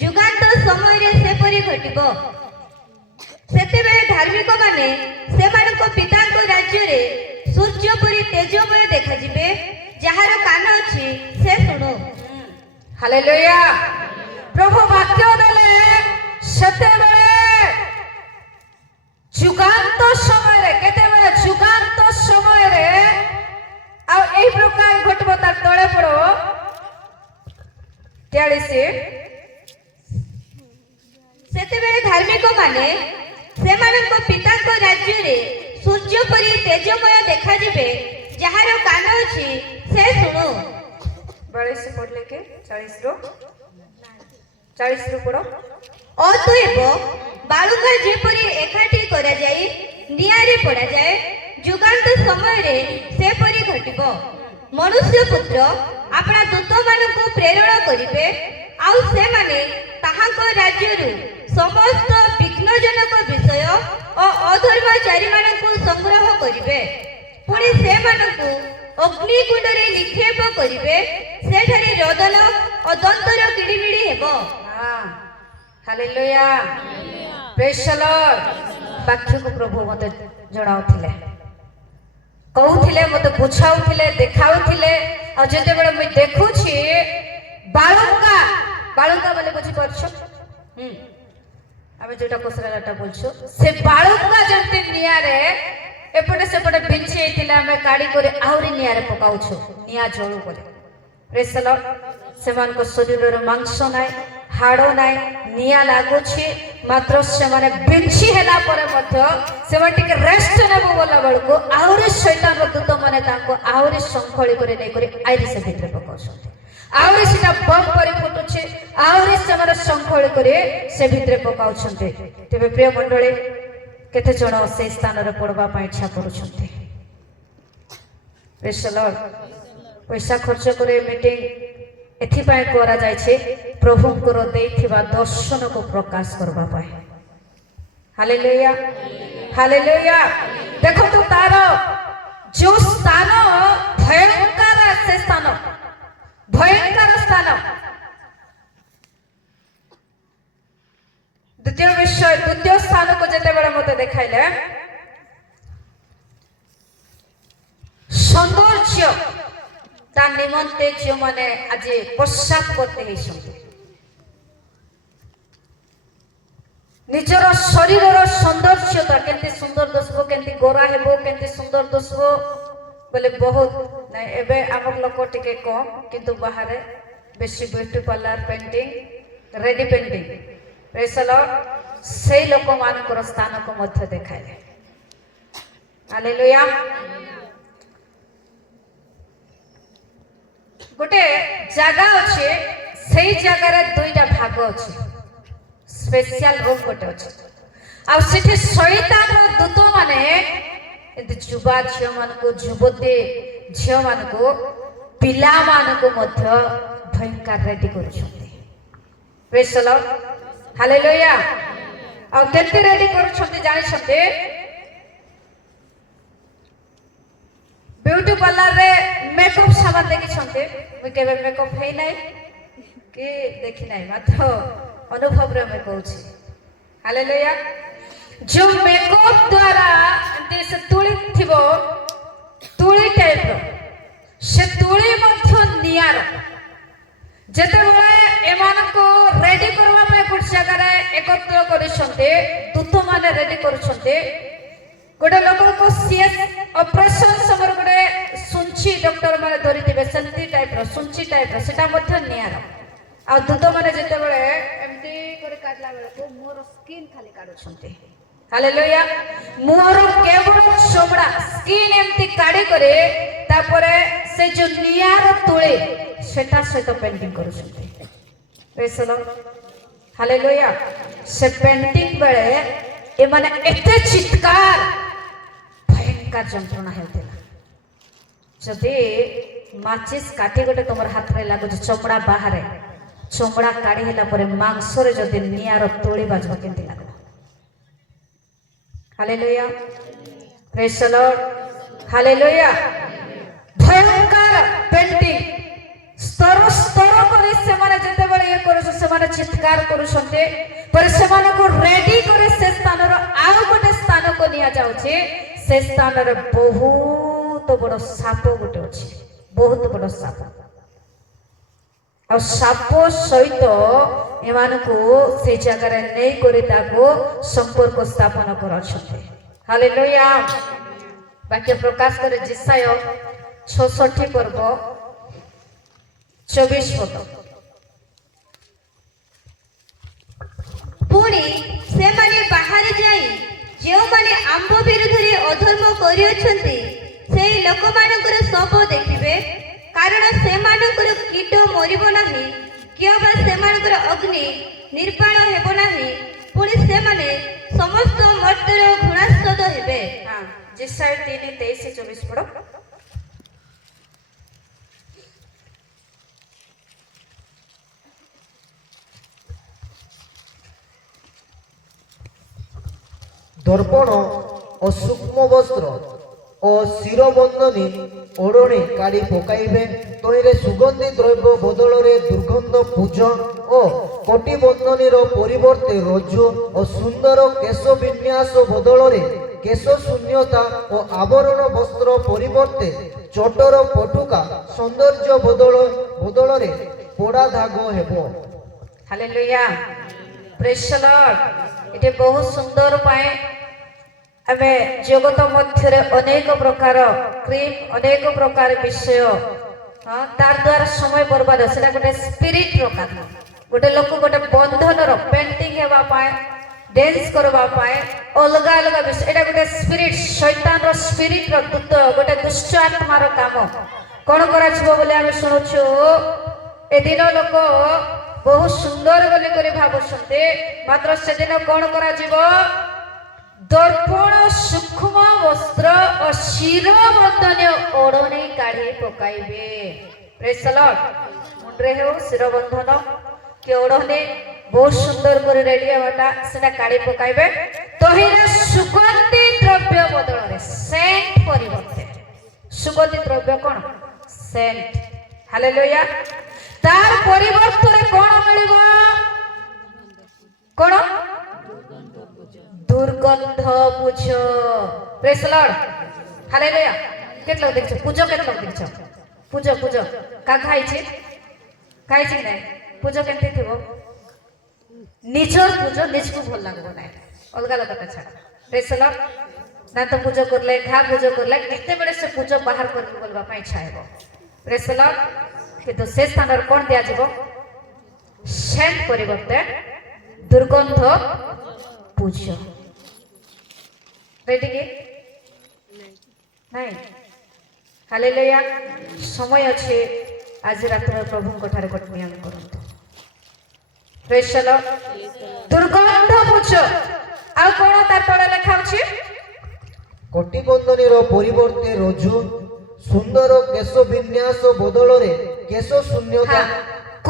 ଯୁଗାନ୍ତ ସମୟରେ ସେପରି ଘଟିବ। ସେତେବେଳେ ଧାର୍ମିକ ମାନେ ସେମାନଙ୍କ ପିତାଙ୍କ ରାଜ୍ୟରେ ସୂର୍ଯ୍ୟ ପରି ତେଜମୟ ଦେଖାଯିବେ। ଯାହାର କାନ ଅଛି ସେ ଶୁଣୁ। ହାଲେଲୁୟା। ପ୍ରଭୁ ବାକ୍ୟ ଦେଲେ ସେତେବେଳେ ଯୁଗାନ୍ତ ସମୟରେ, କେତେବେଳେ ଯୁଗାନ୍ତ ସମୟରେ ଆଉ ଏହି ପ୍ରକାର ଘଟିବ। ତାର ତଳେ ପଡ 43। ସେତେବେଳେ ଧାର୍ମିକ ମାନେ ସେମାନଙ୍କ ପିତାଙ୍କ ରାଜ୍ୟରେ ସୂର୍ଯ୍ୟ ପରି ତେଜମୟ ଦେଖାଯିବେ। ଯାହାର କାନ ଅଛି ସେ ଶୁଣୁ। 42 ପଢିଲେ କି 40 ରୁ ପଡ। ଅତଏବ ବାଳୁଙ୍ଗା ଯେପରି ଏକାଠି କରାଯାଇ ନିଆଁରେ ପଡାଯାଏ, ଯୁଗାନ୍ତ ସମୟରେ ସେପରି ଘଟିବ। ମନୁଷ୍ୟ ପୁତ୍ର ଆପଣା ଦୂତମାନଙ୍କୁ ପ୍ରେରଣ କରିବେ, ଆଉ ସେମାନେ ତାହାଙ୍କ ରାଜ୍ୟରୁ ସମସ୍ତ ବିଘ୍ନଜନକ ବିଷୟ ଓ ଅଧର୍ମଚାରୀମାନଙ୍କୁ ସଂଗ୍ରହ କରିବେ। ପୁଣି ସେମାନଙ୍କୁ ଅଗ୍ନିକୁଣ୍ଡରେ ନିକ୍ଷେପ କରିବେ। ସେଠାରେ ରୋଦନ ଓ ଦନ୍ତର କିଡ଼ିମିଡ଼ି ହେବ। ହାଲେଲୁୟା। ପ୍ରେଜ୍ ଦ ଲର୍ଡ। ବାକ୍ୟକୁ ପ୍ରଭୁ ମତେ ଜଣାଉଥିଲେ, କହୁଥିଲେ, ମତେ ବୁଝାଉଥିଲେ, ଦେଖାଉଥିଲେ। ଆଉ ଯେତେବେଳେ ମୁଁ ଦେଖୁଛି ବାଳୁଙ୍ଗା, ବାଳୁଙ୍ଗା ବୋଲି ବୁଝିପାରୁଛ? ଆମେ ଯୋଉଟା କୋସରାଟା ବୋଲଛୁ, ସେ ବାଳୁଙ୍ଗା ଯେମିତି ନିଆଁରେ ଏପଟେ ସେପଟେ ବିଞ୍ଚି ହେଇଥିଲେ, ଆମେ କାଢି କରି ଆହୁରି ନିଆଁରେ ପକାଉଛୁ, ନିଆଁ ଜଳୁ ବୋଲି। ପ୍ରେଜ୍ ଦ ଲର୍ଡ। ସେମାନଙ୍କ ଶରୀରରେ ମାଂସ ନାହିଁ, ହାଡ଼ ନାହିଁ, ନିଆଁ ଲାଗୁଛି, ମାତ୍ର ସେମାନେ ବିଞ୍ଚି ହେଲା ପରେ ମଧ୍ୟ ସେମାନେ ଟିକେ ରେଷ୍ଟ ନେବ ଗଲା ବେଳକୁ ଆହୁରି ଶୈତାନର ଦୂତ ମାନେ ତାଙ୍କୁ ଆହୁରି ଶଙ୍ଖଳି କରି ନେଇକରି ଆହୁରି ସେ ଭିତରେ ପକାଉଛନ୍ତି। ଆହୁରି ସେଟା ବମ୍ କରି ଫୁଟୁଛି, ଆହୁରି ସେମାନେ ଶଙ୍ଖଳି କରି ସେ ଭିତରେ ପକାଉଛନ୍ତି। ତେବେ ପ୍ରିୟ ମଣ୍ଡଳୀ, କେତେ ଜଣ ସେଇ ସ୍ଥାନରେ ପଡବା ପାଇଁ ଇଚ୍ଛା କରୁଛନ୍ତି? ପ୍ରେଜ୍ ଦ ଲର୍ଡ। ପଇସା ଖର୍ଚ୍ଚ କରି ମିଟିଂ ଏଥିପାଇଁ କରାଯାଇଛି, ପ୍ରଭୁଙ୍କର ଦେଇଥିବା ଦର୍ଶନକୁ ପ୍ରକାଶ କରିବା ପାଇଁ। Hallelujah, hallelujah. ଦେଖନ୍ତୁ ତାର ଯୋଉ ସ୍ଥାନ ଭୟଙ୍କର, ସେ ସ୍ଥାନ ଭୟଙ୍କର ସ୍ଥାନ। ଦ୍ୱିତୀୟ ସ୍ଥାନକୁ ଯେତେବେଳେ ମତେ ଦେଖାଇଲେ, ସୌନ୍ଦର୍ଯ୍ୟ ତା ନିମନ୍ତେ ଯେଉଁମାନେ ଆଜି ପଶ୍ଚାତପର୍ତ୍ତୀ ହେଇଛନ୍ତି, ନିଜର ଶରୀରର ସୌନ୍ଦର୍ଯ୍ୟତା କେମିତି ସୁନ୍ଦର ଦିଶିବ, କେମିତି ଗୋରା ହେବ, କେମିତି ସୁନ୍ଦର ଦିଶିବ ବୋଲେ ବହୁତ ନାଇଁ। ଏବେ ଆମର ଲୋକ ଟିକେ କମ୍, କିନ୍ତୁ ବାହାରେ ବେଶୀ beauty parlour, painting, ready painting. Praise the Lord. ସେଇ ଲୋକମାନଙ୍କର ସ୍ଥାନକୁ ମଧ୍ୟ ଦେଖାଇଲେ। ହାଲେଲୁୟା। ଗୋଟେ ଜାଗା ଅଛି, ସେଇ ଜାଗାରେ 2ଟା ଭାଗ ଅଛି, ସ୍ପେଶିଆଲ ରୁମ୍ ଗୋଟେ ଅଛି। ଆଉ ସେଠି ଶୈତାନର ଦୂତ ମାନେ ଏମିତି ଯୁବା ଝିଅ ମାନଙ୍କୁ, ଯୁବତୀ ଝିଅ ମାନଙ୍କୁ, ପିଲାମାନଙ୍କୁ ମଧ୍ୟ ଭୟଙ୍କର ରେଡି କରୁଛନ୍ତି। ପ୍ରେଜ୍ ଦ ଲର୍ଡ। ହାଲେଲୁୟା। ଆଉ କେତେ ରେଡି କରୁଛନ୍ତି ଜାଣିଛନ୍ତି? ब्यूटी पार्लर रे मेकअप सामान देखिछन्ते? मुई केबे मेकअप हेई नाइ कि देखि नाइ, मात्र अनुभव रे मैं कहूछि। हालेलुया। जो मेकअप द्वारा एंते से तुली थिबो, तुली टाइप रो, से तुली मध्य नियार जेतेबेले एमानको रेडी करबा पे कुछ जगह रे एकत्र करिसन्ते, दूत माने रेडी करूछन्ते। गोटे लोक को सीएस ऑपरेशन समर गोटे सुंची डॉक्टर माने धरि दिबे, सेंती टाइप रो, सुंची टाइप रो, सेटा मध्य नियार। आ दूत माने जेतेबेले एमती करे काटला बेले को मोर स्किन खाली काडुछन्ते। हालेलुया। मोर केवल चमड़ा स्किन एमती काडी करे तापरे से जो नियार तुळे सेटा सहित पेंटिंग करूछंती प्रेज द लॉर्ड हालेलुया से पेंटिंग बेले ए माने एते चित्कार भयंकर जंत्रणा हेउतिला जदि माचिस काटी गोटे तुमर हाथ रे लागो चमड़ा बाहर चमड़ा काढ़ी होला परे मांस रे जदि नियार तुळे बाजवा केंती लागो hallelujah praise the lord hallelujah भयंकर पेंटिंग स्तर स्तर करे से माने जते बळे ये करू से माने चित्कार करू छते पर से माने को रेडी करे से स्थान रो आउ गोटे स्थान को निया जाउ छे से स्थान रे बहुत बड़ साप गोटे अछि बहुत बड़ साप आ साप सहित एमान को से जगह रे नै करे ताको संपर्क स्थापन कर छते हालेलुया वाक्य प्रकाश करे जिसाय 66 पर्व 24 पद पुणी से माने बाहर जाई जो माने आंब विरुद्ध रे अधर्म करियछंती सेई लोक मानकर सब देखिबे कारण से मानकर कीट मरिबो नाही किबा से मानकर अग्नि निर्पाण हेबो नाही पुणी से माने समस्त मर्तर घृणास्पद हेबे हां जिसाय 3:23-24 पढ़ो दर्पण और सूक्ष्म वस्त्र और शिरबंधनी ओढ़णी काढ़ी पकाइबे तहिरे सुगंधी द्रव्य बदल दुर्गंध पूज और कटिबंधनी परिवर्ते रज्जु और सुंदर केश विन्यास बदल केश शून्यता और आवरण वस्त्र परिवर्ते चटर पटुका सौंदर्य बदल पोड़ा दाग हेबो हालेलुया प्रेज द लॉर्ड इटे बहुत सुंदर पाए आमे जगत मध्य अनेक प्रकार क्रीम अनेक प्रकार विषय हाँ तार द्वारा समय बर्बाद सेटा गोटे स्पिरिट रो काम गोटे लोक गोटे बंधन रो पेंटिंग हेबा पाए डांस करबा पाए अलग अलग विषय एटा गोटे स्पिरिट शैतान रो स्पिरिट रो दूत गोटे दुष्ट आत्मा रो काम कोन करा छिबो बोले आमे सुनुछु ए दिन लोक बहुत सुंदर बोली करे भाबुछते मात्र से दिन कोन करा जीवो दर्पण सूक्ष्म वस्त्र और शिरबंधन ओढ़णी काढ़ी पकाइबे प्रेज द लॉर्ड मुंडरे हो शिरबंधन के ओढ़णी बहुत सुंदर करे रेडी हटा सेटा काढ़ी पकाइबे तहिरे सुगंधी द्रव्य बदल रे सेंट परिवर्ते सुगंधी द्रव्य कोन सेंट हालेलुया तार परिवर्तन कोन मिलिबो कोन दुर्गंध पूज प्रेज द लॉर्ड हालेलुया केतलो देखछ पूजो केतलो देखछ पूजो पूजो का खाइछि नै पूजो केनते थिबो निजर पूजो निजको भल लागबो नै अलगा अलग का छाड़ प्रेज द लॉर्ड ना तो पूजो करले खा पूजो करले केते बेले से पूजो बाहर करके बोलबा पई छाएबो प्रेज द लॉर्ड किंतु से स्थान कोन दिया जीवो सेंट परिवर्ते दुर्गंध पूज रेडी के नहीं हालेलुया समय अच्छे आज रात प्रभु को ठारे कोट नियम करंतु प्रेज द लॉर्ड दुर्गंध पूज आ कोन तार तळे लेखा अछि कटिबंधनी परिवर्ते रज्जु सुंदर केश विन्यास बदल केश शून्यता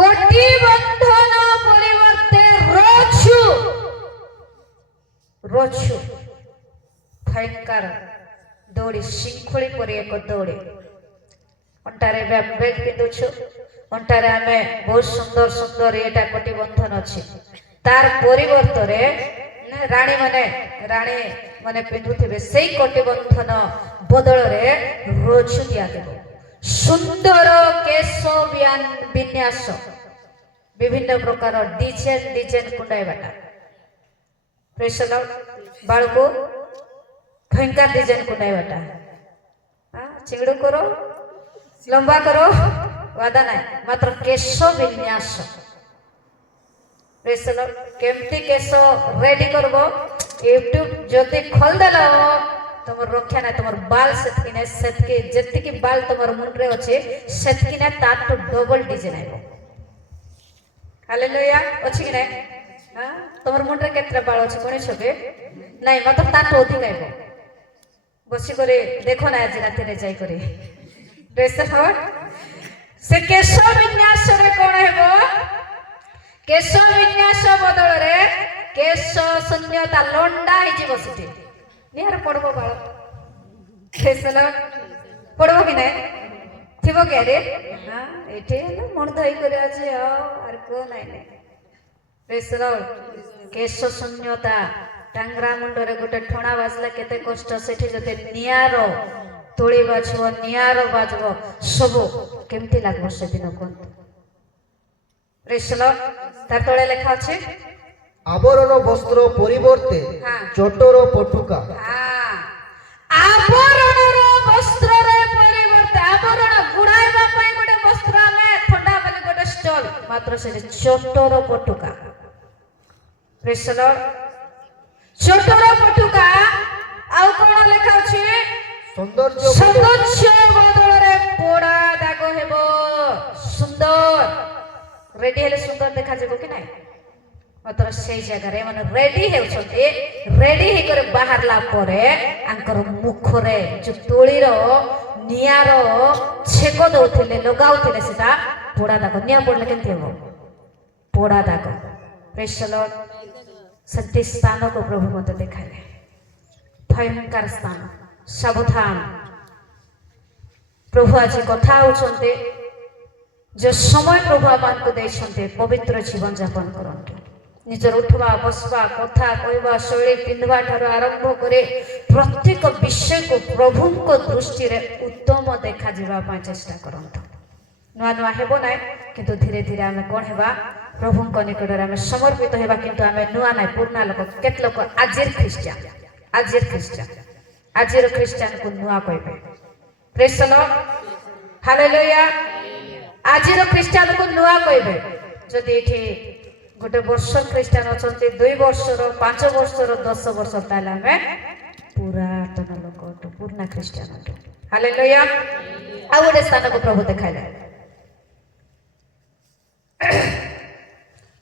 कोटि बंधन परिवर्ते रज्जु रज्जु भयंकर दौड़ी शिंखुली पर एक दौड़ी अंटारे बैग पिंधुछु अंटारे आमे बहुत सुंदर सुंदर एटा कोटि बंधन अछि तार परिवर्तन रे रानी माने पिंधुथिबे सेई कोटि बंधन बदल रे रज्जु दिया देबो सुंदर केश विन्यास विभिन्न प्रकार डिजाइन कुंडाइबाटा प्रेज द लॉर्ड बाळको भयंकर डिजाइन कुंडाइबाटा हां चिंगड़ू करो लंबा करो वादा नहीं मात्र केश विन्यास प्रेज द लॉर्ड केमती केश रेडी करबो यूट्यूब जति खोल देलो तुम रक्षा ना तुम बाल सेतके जत्तिकी बाल तुम मुंडरे अच्छे सेतकी ना तार तो डबल डिजाइन आइबो हालेलुया अछि कि नै हां तुम मुंडरे केतरा बाल अछि कोनी छबे नै मतलब तार तो अधिक आइबो बसी करे देखो ना आज रात रे जाई करे प्रेज द लॉर्ड से केश विन्यास रे कोन हेबो केश विन्यास बदल रे केश शून्यता लंडा हि जीव city Nihar पड़बो Bal praise the Lord पड़बो कि नै थिबो के रे हां एठी न मन धई करे अछि आर को नै नै प्रेज द लॉर्ड केश शून्यता टांगरा मुंडरे गोटे ठणा बाजला केते कष्ट सेठी जते नियारो तोळी बाजबो नियारो बाजबो सब केमती लागबो से दिन कोन प्रेज द लॉर्ड तार तळे लेखा अछि आवरण वस्त्र परिवर्ते हाँ। चटर पटुका आवरण वस्त्र रे परिवर्ते आवरण गुड़ाइबा पई गोटे वस्त्र में ठंडा वाली गोटे स्टॉल मात्र से चटर पटुका प्रेज द लॉर्ड चटर पटुका आउ कोन लेखा अछि सौंदर्य बदल रे पोड़ा दाग हेबो सुंदर रेडी हेले सुंदर देखा जेबो कि नै मात्र से जगह रे माने रेडी हेउछते रेडी हे करे बाहरला परे आंकर मुख रे जो तोळी रो नियारो छेको दउथिले लगाउथिले सेटा पोड़ा दाग निया पड़ले केनती हेबो पोड़ा दाग प्रेज द लॉर्ड सत्य स्थान को प्रभु मते देखाइले भयंकर स्थान सावधान प्रभु आज कथा होचंते जो समय प्रभु आमान को देछंते पवित्र जीवन यापन करंतु निजर उठवा बसवा कथा कहवा शैली पिंधवा ठार आरंभ करे प्रत्येक विषय को प्रभु को दृष्टि रे उत्तम देखा जीवा पा चेष्टा करंतु नुआ नुआ हेबो नाय किंतु धीरे धीरे आमे कोन हेबा प्रभु को निकट रे आमे समर्पित हेबा किंतु आमे नुआ नाय पुराना लोक केत लोक आजिर क्रिश्चियन को नुआ कहबे प्रेज द लॉर्ड हालेलुया आजिर क्रिश्चियन को नुआ कहबे जदि एठी गोटे वर्ष क्रिश्चियन अछंती 2 वर्षर 5 वर्षर 10 वर्ष ताले आमे पुरातन लोक पुराना क्रिश्चियन हालेलुया आ गोटे स्थान को प्रभु देखाइले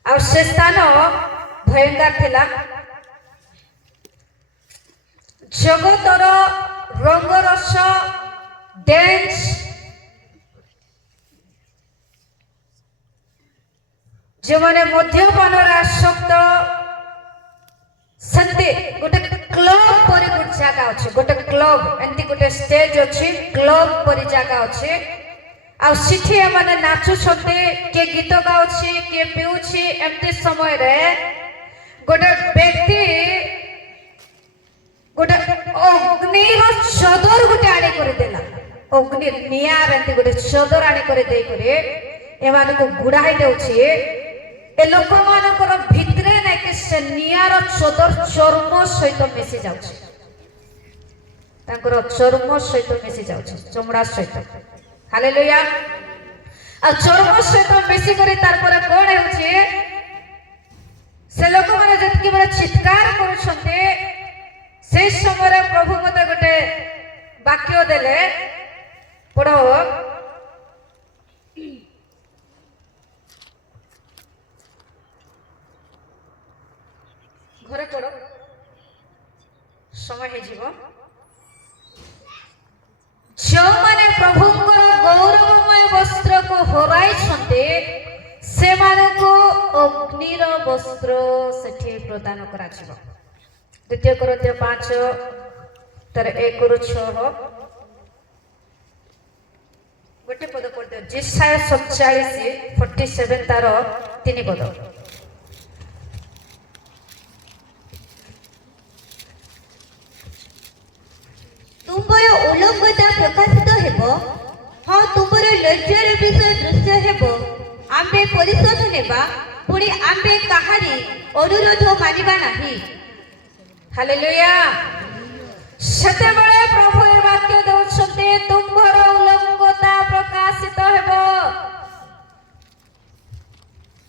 आ से स्थान भयंकर थिला जगतर रंगरस डांस जो माने मद्यपान आसक्त सत्य गोटे क्लब परि गोटे जगह अच्छे गोटे क्लब एंती गोटे स्टेज अच्छी क्लब परि जगह अच्छे आ सिठी माने नाचु छते के गीत गाउछि के पिउछि एमती समय रे गोटे व्यक्ति गोटे अग्नि रो चदर गोटे आनी करे देला अग्नि नियार एंती गोटे चदर आनी करे देई करे एमान को गुड़ाई देउछि ए लोक मानकर भितरे नै के से नियार चदर चर्म सहित मिसि जाउछि तांकर चर्म सहित मिसि जाउछि चमड़ा सहित हालेलुया आ चर्म सहित मिसि करे तार पर कोन हेउछि से लोक माने जतकी बडा चित्कार करूछन्ते से समय प्रभु मते गोटे वाक्य देले पढ़ो घरे पढ़ो समय हे जीव जो माने प्रभु गौरवमय वस्त्र को हराई छते से माने को अग्निर वस्त्र सेठी प्रदान करा छिबो द्वितीय कोरिन्थीय 5 तर 1 रु 6 गोटे पद पढ़ दियो जिसाया 47 तार 3 पद तुमर उल्लंघता प्रकाशित हेबो हाँ तुमर लज्जार विषय दृश्य हेबो आम्बे परिशोध नेबा पुणी आम्बे काहारी अनुरोध मानिबा नाही हालेलुया सते बळे प्रभु ए वाक्य दउछते तुमर उल्लंघता प्रकाशित हेबो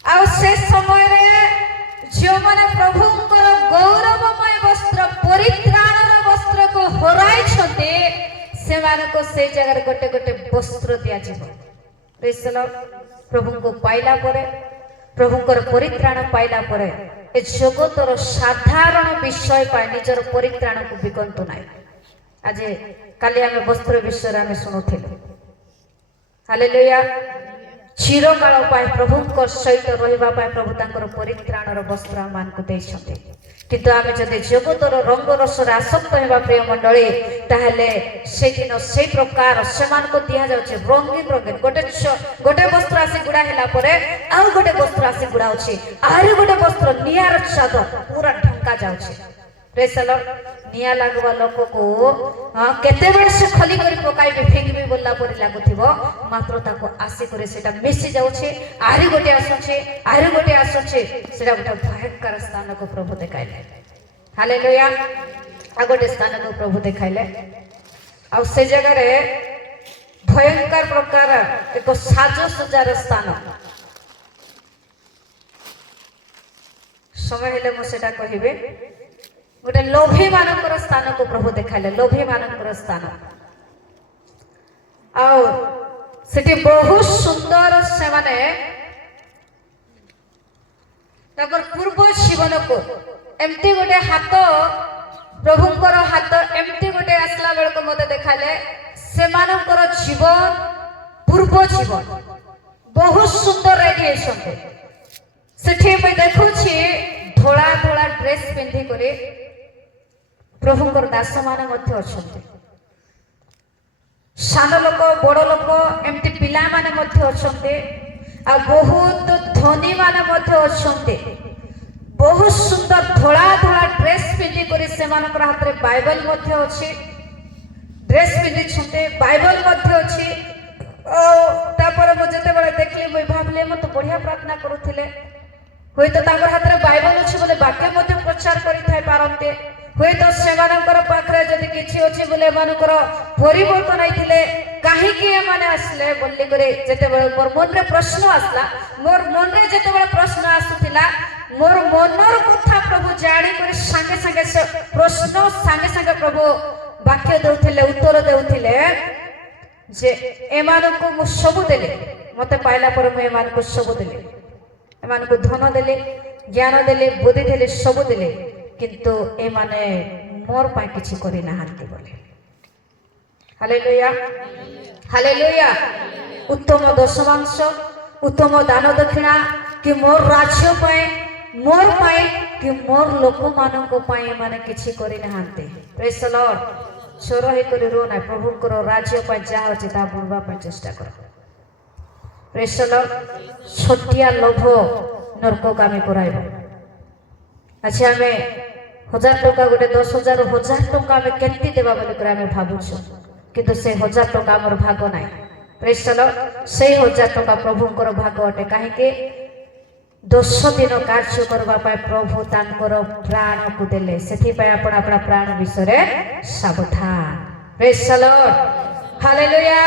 आ से समय रे जो माने प्रभुंकर गौरवमय वस्त्र परित्राणर वस्त्र को हराई ସେମାନଙ୍କୁ ସେଇ ଜାଗାରେ ଗୋଟେ ଗୋଟେ ବସ୍ତ୍ର ଦିଆଯିବ। Praise the Lord। ପ୍ରଭୁଙ୍କୁ ପାଇଲା ପରେ, ପ୍ରଭୁଙ୍କର ପରିତ୍ରାଣ ପାଇଲା ପରେ ଏ ଜଗତର ସାଧାରଣ ବିଷୟ ପାଇଁ ନିଜର ପରିତ୍ରାଣକୁ ବିକନ୍ତୁ ନାହିଁ। ଆଜି କାଲି ଆମେ ବସ୍ତ୍ର ବିଷୟରେ ଆମେ ଶୁଣୁଥିଲୁ। ହାଲେଲୁୟା। ଚିରକାଳ ପାଇଁ ପ୍ରଭୁଙ୍କ ସହିତ ରହିବା ପାଇଁ ପ୍ରଭୁ ତାଙ୍କର ପରିତ୍ରାଣର ବସ୍ତ୍ର ଆମମାନଙ୍କୁ ଦେଇଛନ୍ତି। କିନ୍ତୁ ଆମେ ଯଦି ଜଗତର ରଙ୍ଗରସରେ ଆସକ୍ତ ହେବା ପ୍ରିୟ ମଣ୍ଡଳୀ, ତାହେଲେ ସେଦିନ ସେଇ ପ୍ରକାର ସେମାନଙ୍କୁ ଦିଆଯାଉଛି ରଙ୍ଗୀନ ରଙ୍ଗୀନ ଗୋଟେ ବସ୍ତ୍ର ଆସି ଗୁଡ଼ା ହେଲା ପରେ ଆଉ ଗୋଟେ ବସ୍ତ୍ର ଆସି ଗୁଡ଼ା ଅଛି, ଆହୁରି ଗୋଟେ ବସ୍ତ୍ର ନିଆର ଚାଦର ପୁରା ଢଙ୍କା ଯାଉଛି। Praise the Lord। ନିଆଁ ଲାଗୁବା ଲୋକକୁ କେତେବେଳେ ସେ ଖଲି କରି ପକାଇବେ ଫିଙ୍ଗିବି ବୋଲିଲା ପରି ଲାଗୁଥିବ, ମାତ୍ର ତାକୁ ଆସିକରି ସେଟା ମିଶି ଯାଉଛି, ଆହୁରି ଗୋଟେ ଆସୁଛି, ଆହୁରି ଗୋଟେ ଆସୁଛି। ସେଟା ଗୋଟେ ଭୟଙ୍କର ସ୍ଥାନକୁ ପ୍ରଭୁ ଦେଖାଇଲେ। ହାଲେଲୁୟା। ଆଉ ଗୋଟେ ସ୍ଥାନକୁ ପ୍ରଭୁ ଦେଖାଇଲେ, ଆଉ ସେ ଜାଗାରେ ଭୟଙ୍କର ପ୍ରକାର ଏକ ସାଜସଜ୍ଜାର ସ୍ଥାନ। ସମୟ ହେଲେ ମୁଁ ସେଟା କହିବି। ଗୋଟେ ଲୋଭୀ ମାନଙ୍କର ସ୍ଥାନକୁ ପ୍ରଭୁ ଦେଖାଇଲେ, ଲୋଭୀ ମାନଙ୍କର ସ୍ଥାନ। ଆଉ ସେଠି ବହୁତ ସୁନ୍ଦର ସେମାନେ ତାଙ୍କର ପୂର୍ବ ଜୀବନକୁ ଏମିତି ଗୋଟେ ହାତ, ପ୍ରଭୁଙ୍କର ହାତ ଏମିତି ଗୋଟେ ଆସିଲା ବେଳକୁ ମତେ ଦେଖାଇଲେ ସେମାନଙ୍କର ଜୀବନ, ପୂର୍ବ ଜୀବନ ବହୁତ ସୁନ୍ଦର ରେଡି ହେଇଛନ୍ତି। ସେଠି ମୁଁ ଦେଖୁଛି ଧଳା ଧଳା ଡ୍ରେସ ପିନ୍ଧି କରି ପ୍ରଭୁଙ୍କର ଦାସମାନେ ମଧ୍ୟ ଅଛନ୍ତି। ସାନ ଲୋକ, ବଡ଼ ଲୋକ, ଏମିତି ପିଲାମାନେ ମଧ୍ୟ ଅଛନ୍ତି, ଆଉ ବହୁତ ଧନୀ ମାନେ ମଧ୍ୟ ଅଛନ୍ତି। ବହୁତ ସୁନ୍ଦର ଧଳା ଧଳା ଡ୍ରେସ ପିନ୍ଧି କରି ସେମାନଙ୍କର ହାତରେ ବାଇବଲ ମଧ୍ୟ ଅଛି, ଡ୍ରେସ ପିନ୍ଧିଛନ୍ତି, ବାଇବଲ ମଧ୍ୟ ଅଛି। ଆଉ ତାପରେ ମୁଁ ଯେତେବେଳେ ଦେଖିଲି ମୁଁ ଭାବିଲି ମୁଁ ତ ବଢିଆ ପ୍ରାର୍ଥନା କରୁଥିଲେ, ହୁଏତ ତାଙ୍କର ହାତରେ ବାଇବଲ ଅଛି ବୋଲେ ବାକ୍ୟ ମଧ୍ୟ ପ୍ରଚାର କରିଥାଇ ପାରନ୍ତେ, ହୁଏତ ସେମାନଙ୍କର ପାଖରେ ଯଦି କିଛି ଅଛି ବୋଲେ ଏମାନଙ୍କର ପରିବର୍ତ୍ତନ ହେଇଥିଲେ କାହିଁକି ଏମାନେ ଆସିଲେ ବୋଲିକରି ଯେତେବେଳେ ମୋର ମନରେ ପ୍ରଶ୍ନ ଆସିଲା, ମୋର ମନରେ ଯେତେବେଳେ ପ୍ରଶ୍ନ ଆସୁଥିଲା, ମୋର ମନର କଥା ପ୍ରଭୁ ଜାଣିକରି ସାଙ୍ଗେ ସାଙ୍ଗେ ସେ ପ୍ରଶ୍ନ ସାଙ୍ଗେ ସାଙ୍ଗେ ପ୍ରଭୁ ବାକ୍ୟ ଦେଉଥିଲେ, ଉତ୍ତର ଦେଉଥିଲେ ଯେ ଏମାନଙ୍କୁ ମୁଁ ସବୁ ଦେଲି, ମତେ ପାଇଲା ପରେ ମୁଁ ଏମାନଙ୍କୁ ସବୁ ଦେଲି, ଏମାନଙ୍କୁ ଧନ ଦେଲି, ଜ୍ଞାନ ଦେଲି, ବୁଦ୍ଧି ଦେଲି, ସବୁ ଦେଲି, କିନ୍ତୁ ଏମାନେ ମୋର ପାଇଁ କିଛି କରିନାହାନ୍ତି ବୋଲି। Hallelujah, hallelujah. ଉତ୍ତମ ଦଶମାଂଶ, ଉତ୍ତମ ଦାନ ଦକ୍ଷିଣା କି ମୋର ରାଜ୍ୟ ପାଇଁ, ମୋର ପାଇଁ କି ମୋର ଲୋକମାନଙ୍କ ପାଇଁ ଏମାନେ କିଛି କରିନାହାନ୍ତି। ପ୍ରେଜ୍ ଦ ଲର୍ଡ। ଚୋର ହେଇକରି ରୁହ ନାହିଁ, ପ୍ରଭୁଙ୍କର ରାଜ୍ୟ ପାଇଁ ଯାହା ଅଛି ତାହା ବୁଣିବା ପାଇଁ ଚେଷ୍ଟା କର। ପ୍ରେଜ୍ ଦ ଲର୍ଡ। ଛୋଟିଆ ଲୋଭ ନର୍କଗାମୀ କରାଇବ। ଆଚ୍ଛା ଆମେ 1000 ଟଙ୍କା, ଗୋଟେ 10,000 1000 ଟଙ୍କା ଆମେ କେମିତି ଦେବା ବୋଲିକରି ଆମେ ଭାବୁଛୁ, କିନ୍ତୁ ସେ 1000 ଟଙ୍କା ଆମର ଭାଗ ନାହିଁ। ପ୍ରେଜ୍ ଦ ଲର୍ଡ। ସେଇ 1000 ଟଙ୍କା ପ୍ରଭୁଙ୍କର ଭାଗ ଅଟେ। କାହିଁକି? 10 ଦିନ କାର୍ଯ୍ୟ କରିବା ପାଇଁ ପ୍ରଭୁ ତାଙ୍କର ପ୍ରାଣକୁ ଦେଲେ, ସେଥିପାଇଁ ଆପଣ ଆପଣ ପ୍ରାଣ ବିଷୟରେ ସାବଧାନ। ପ୍ରେଜ୍ ଦ ଲର୍ଡ। Hallelujah,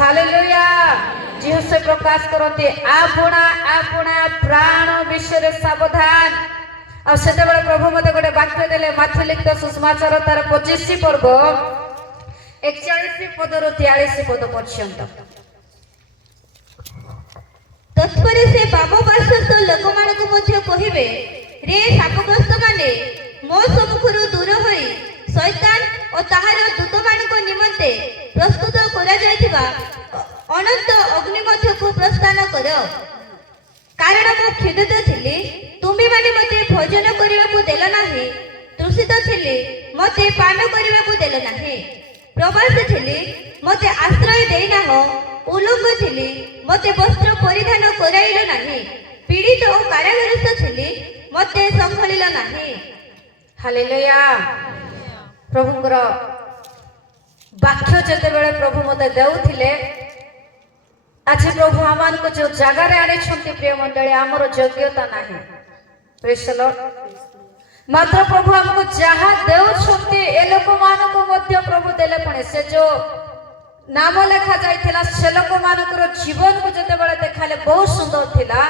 hallelujah. ଯିଏ ସେ ପ୍ରକାଶ କରନ୍ତି ଆପଣା ଆପଣା ପ୍ରାଣ ବିଷୟରେ ସାବଧାନ। ଆଉ ସେତେବେଳେ ପ୍ରଭୁ ମତେ ଗୋଟେ ବାକ୍ୟ ଦେଲେ, ମାଥ୍ୟୁ ଲିଖିତ ସୁସମାଚାର ତାର 25 ପର୍ବ 41 ପଦରୁ 43 ପଦ ପର୍ଯ୍ୟନ୍ତ। ତତ୍ପରେ ସେ ବାମ ପାର୍ଶ୍ୱସ୍ଥ ଲୋକମାନଙ୍କୁ ମଧ୍ୟ କହିବେ, ରେ ଶାପଗ୍ରସ୍ତ ମାନେ, ମୋ ସମ୍ମୁଖରୁ ଦୂର ହୋଇ ଶୈତାନ ଓ ତାହାର ଦୂତମାନଙ୍କ ନିମନ୍ତେ ପ୍ରସ୍ତୁତ କରାଯାଇଥିବା ଅନନ୍ତ ଅଗ୍ନି ମଧ୍ୟକୁ ପ୍ରସ୍ଥାନ କର। କାରଣ ମୁଁ କ୍ଷୁଧିତ ଥିଲି, ତୁମେମାନେ ମୋତେ ଭୋଜନ କରିବାକୁ ଦେଲ ନାହିଁ, ତୃଷିତ ଥିଲି, ମୋତେ ପାନ କରିବାକୁ ଦେଲ ନାହିଁ, ପ୍ରବାସୀ ଥିଲି, ମୋତେ ଆଶ୍ରୟ ଦେଇନାହ, ଉଲଙ୍ଗ ଥିଲି, ମୋତେ ବସ୍ତ୍ର ପରିଧାନ କରାଇଲ ନାହିଁ, ପୀଡ଼ିତ ଓ କାରାଗାରସ୍ଥ ଥିଲି, ମୋତେ ସମ୍ଭାଳିଲ ନାହିଁ। ହାଲେଲୁୟା। ପ୍ରଭୁଙ୍କର ବାକ୍ୟ ଯେତେବେଳେ ପ୍ରଭୁ ମତେ ଦେଉଥିଲେ, ଆଜି ପ୍ରଭୁ ଆମମାନଙ୍କୁ ଯୋଉ ଜାଗାରେ ଆଣିଛନ୍ତି ପ୍ରିୟ ମଣ୍ଡଳୀ, ଆମର ଯୋଗ୍ୟତା ନାହିଁ। ପ୍ରେଜ୍ ଦ ଲର୍ଡ। ମାତ୍ର ପ୍ରଭୁ ଆମକୁ ଯାହା ଦେଉଛନ୍ତି ଏ ଲୋକମାନଙ୍କୁ ମଧ୍ୟ ପ୍ରଭୁ ଦେଲେ, ପୁଣି ସେ ଯୋଉ ନାମ ଲେଖା ଯାଇଥିଲା ସେ ଲୋକମାନଙ୍କର ଜୀବନକୁ ଯେତେବେଳେ ଦେଖାଇଲେ ବହୁତ ସୁନ୍ଦର ଥିଲା,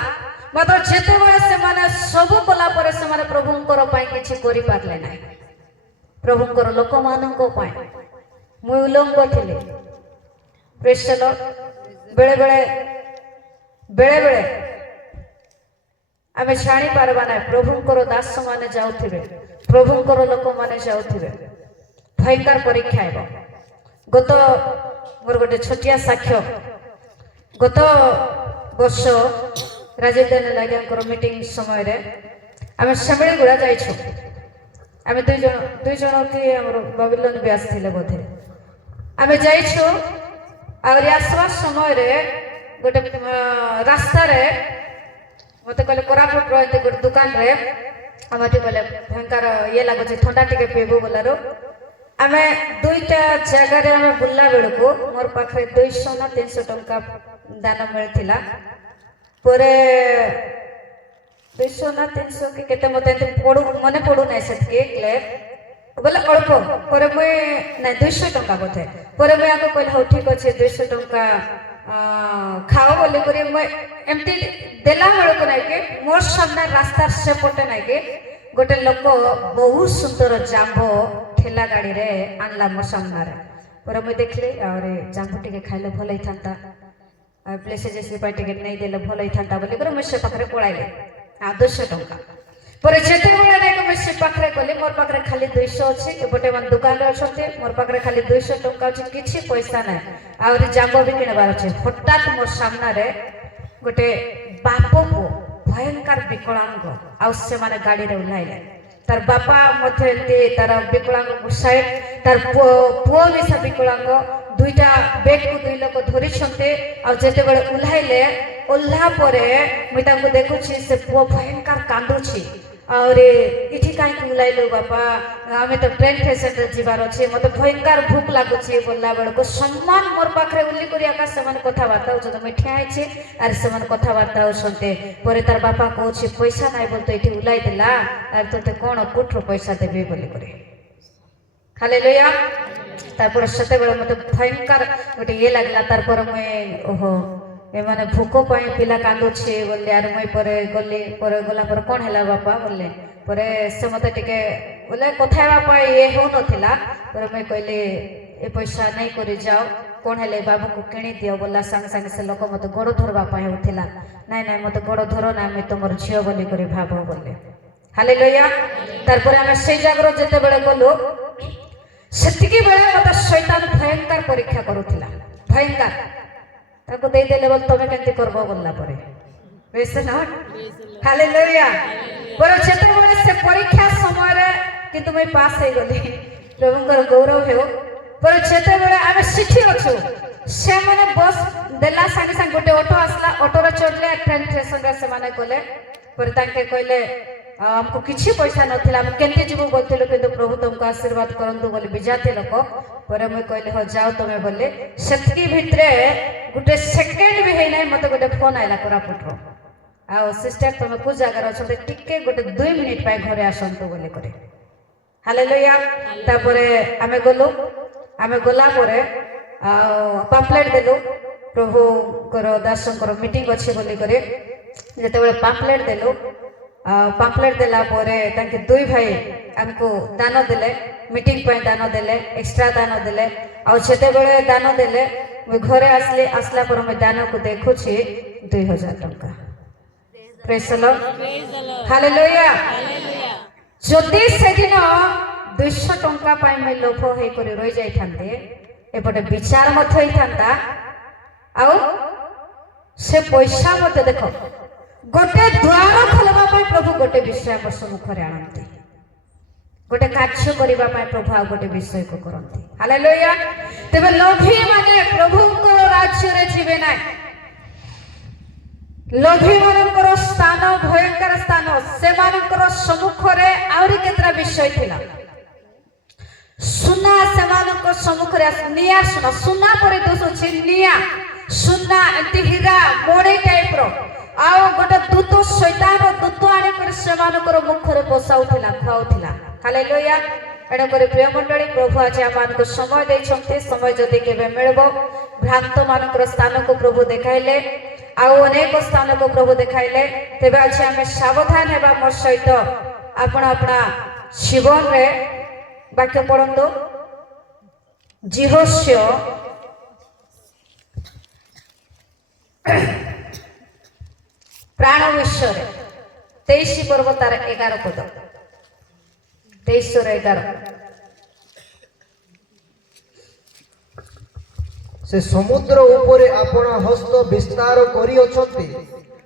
ମାତ୍ର ଯେତେବେଳେ ସେମାନେ ସବୁ କଲା ପରେ ସେମାନେ ପ୍ରଭୁଙ୍କର ପାଇଁ କିଛି କରିପାରିଲେ ନାହିଁ। ପ୍ରଭୁଙ୍କର ଲୋକମାନଙ୍କ ପାଇଁ मुई उलंग थिले प्रेज द लॉर्ड बेले बेले बेले बेले आमे जानी पारबा ना प्रभुंकर दास माने जाउथिबे प्रभुंकर लोक माने जाउथिबे भयंकर परीक्षा आइब गत मोर गोटे छोटिया साक्ष्य गत वर्ष राजीव दान लागियांकर मीटिंग समय रे आमे सेमिली गुड़ा जाइछु आमे दुई जन के हमर बाबिलोन भी आसिले बोधे आमे जाइछु आउरी आसवा समय रे गोटे रास्ता रे मते कहले कोरापुट रो एते गोटे दुकान रे आमते कहले भयंकर ये लागो ठंडा टिके पीबू बोलारो आमे दुईटा जगह रे आमे बुल्ला बेलको मोर पाखरे 200 ना 300 टंका दान मिलथिला परे 200 ना 300 के केते मते पडू मने पडू नै सेतके क्ले बोले अल्प परे मुई नै 200 टंका बोथे परे मुई आको कहले हो ठीक अछि 200 टंका खाओ बोली करी मुई एमती देला बेलको नै के मोर सामने रास्ता से पटे नै के गोटे लोक बहुत सुंदर जांबो ठेला गाड़ी रे आनला मोर सामने रे पर मुई देखले और जांबो टिके खाइले भलै थांता प्लेसे जैसे पार्टी के नहीं देले भलै थांता बोली कर मुई से पाखरे पळाइले 200 टंका पर जेते बेले नै मुई से पाखरे गले मोर पाखरे खाली 200 अछि एपटे मन दुकान रे अछते मोर पाखरे खाली 200 टंका अछि किछि पैसा नै और जांबो भी किनबार अछि हठात मोर सामने रे गोटे बापो को भयंकर विकलांग आउ से माने गाड़ी रे उलाइले तार बापा मथे तार विकलांग साइड तार पुओ भी सब विकलांग दुईटा बेग को दुई लोक धरी छते आ जेते बेले उलाइले ओल्हा परे मुई तांको देखुछि से पुओ भयंकर कांदुछि और इठी काई कि उलाइलो बापा आमे तो ट्रेन स्टेशन रे जिबार अछि मते भयंकर भूख लागुछि बोलला बेले को सम्मान मोर पाखरे उल्ली करी आकाश से मन कथा बार्ता हो तो मैं ठिया आछि आर से मन कथा बार्ता हो सुनते परे तार बापा कहछि पैसा नाइ बोलतो इठी उलाई देला आर तोते कोन कुठरो पैसा देबे बोली करे हालेलुया तारपर सते बेले मते भयंकर गोटे ये लागला तारपर मैं ओहो ए माने भूको पाई पिला कांदुछि बोले आर मैं परे गली परे गला पर कोन हैला बापा बोले परे से मते टिके बोले कथा बापा ये हो नथिला परे मैं कहले ए पैसा नहीं करी जाओ कोन हैले बाबू को किणी दियो बोला संग संग से लोक मते गोड़ धरबा पाई होथिला नाही नाही मते गोड़ धरो ना मैं तमर झियो बोली करे भाबो बोले हालेलुया तारपर हम से जागरो जेते बेले गलो सेतिकी बेले मते शैतान भयंकर परीक्षा करूथिला भयंकर ताको दे देले बोल तमे केंती करबो बोलला परे प्रेज द लॉर्ड हालेलुया पर जेते बेले से परीक्षा समय रे किंतु मैं पास हे गली प्रभुकर गौरव हेउ पर जेते बेले आमे सिठी अछु से माने बस देला संगे संग गोटे ऑटो आसला ऑटो रे चढ़ले ट्रेन स्टेशन रे से माने कोले पर ताके कहले हमको किछि पैसा नथिला हम केंती जीवो बोलथिलो किंतु प्रभु तुमको आशीर्वाद करंतु बोली बिजाते लोक पर मैं कहले हो जाओ तमे बोले सेतकी भितरे गुटे सेकंड भी हे नै मते गोटे फोन आइला कोरापुटरो आ सिस्टर तमे को जगह रे छते टिके गोटे 2 मिनिट पाए घरे आसंतु बोले करे हालेलुया तापरे आमे गला परे आ पाम्पलेट देलो प्रभु कर दासंकर मीटिंग अछि बोली करे जेते बेले पाम्पलेट देलो पाम्पलेट देला परे ताके दुई भाई हमको दान देले मीटिंग पे दान देले एक्स्ट्रा दान देले आ जेते बेले दान देले मैं घरे आसला पर मैं दान को देखुछि 2000 टंका प्रेज द लॉर्ड हालेलुया जदि से दिन 200 टंका पाई मैं लोभ हे करी रहि जाई थांते एपटे विचार मत होई थांता आ से पैसा मत देखो गोटे द्वार खोलबा पाई प्रभु गोटे विषय पर सम्मुखरे आनंती गोटे कार्य करिबा पाई प्रभु आ गोटे विषय को करंती हालेलुया तबे लोभी माने प्रभु को राज्य रे जीवे ना लोभी मानकर स्थान भयंकर स्थान से मानकर सम्मुखरे आउरी केतरा विषय थिला सुना से मानकर सम्मुखरे निया सुना परे दोष अछि निया सुना एंती हीरा मोड़े टाइप रो आओ गोटे दूत शैतान दूत आने कर सेमानकर मुखरे बसाउथिला खाउथिला हालेलुया एडा करे प्रिय मंडली प्रभु आज आमानको समय दैछन्ते समय जदि केबे मिलबो भ्रांत मानकर स्थान को प्रभु देखाइले आओ अनेक स्थान को प्रभु देखाइले तेबे आज आमे सावधान हेबा मोर सहित आपण अपना जीवन रे वाक्य पढ़ंतो ଜିହୋସ୍ୟ ପ୍ରାଣ ବିଷୟରେ 23 ପର୍ବ ତାର 11 ପଦ 23:11 ସେ ସମୁଦ୍ର ଉପରେ ଆପଣା ହସ୍ତ ବିସ୍ତାର କରିଅଛନ୍ତି,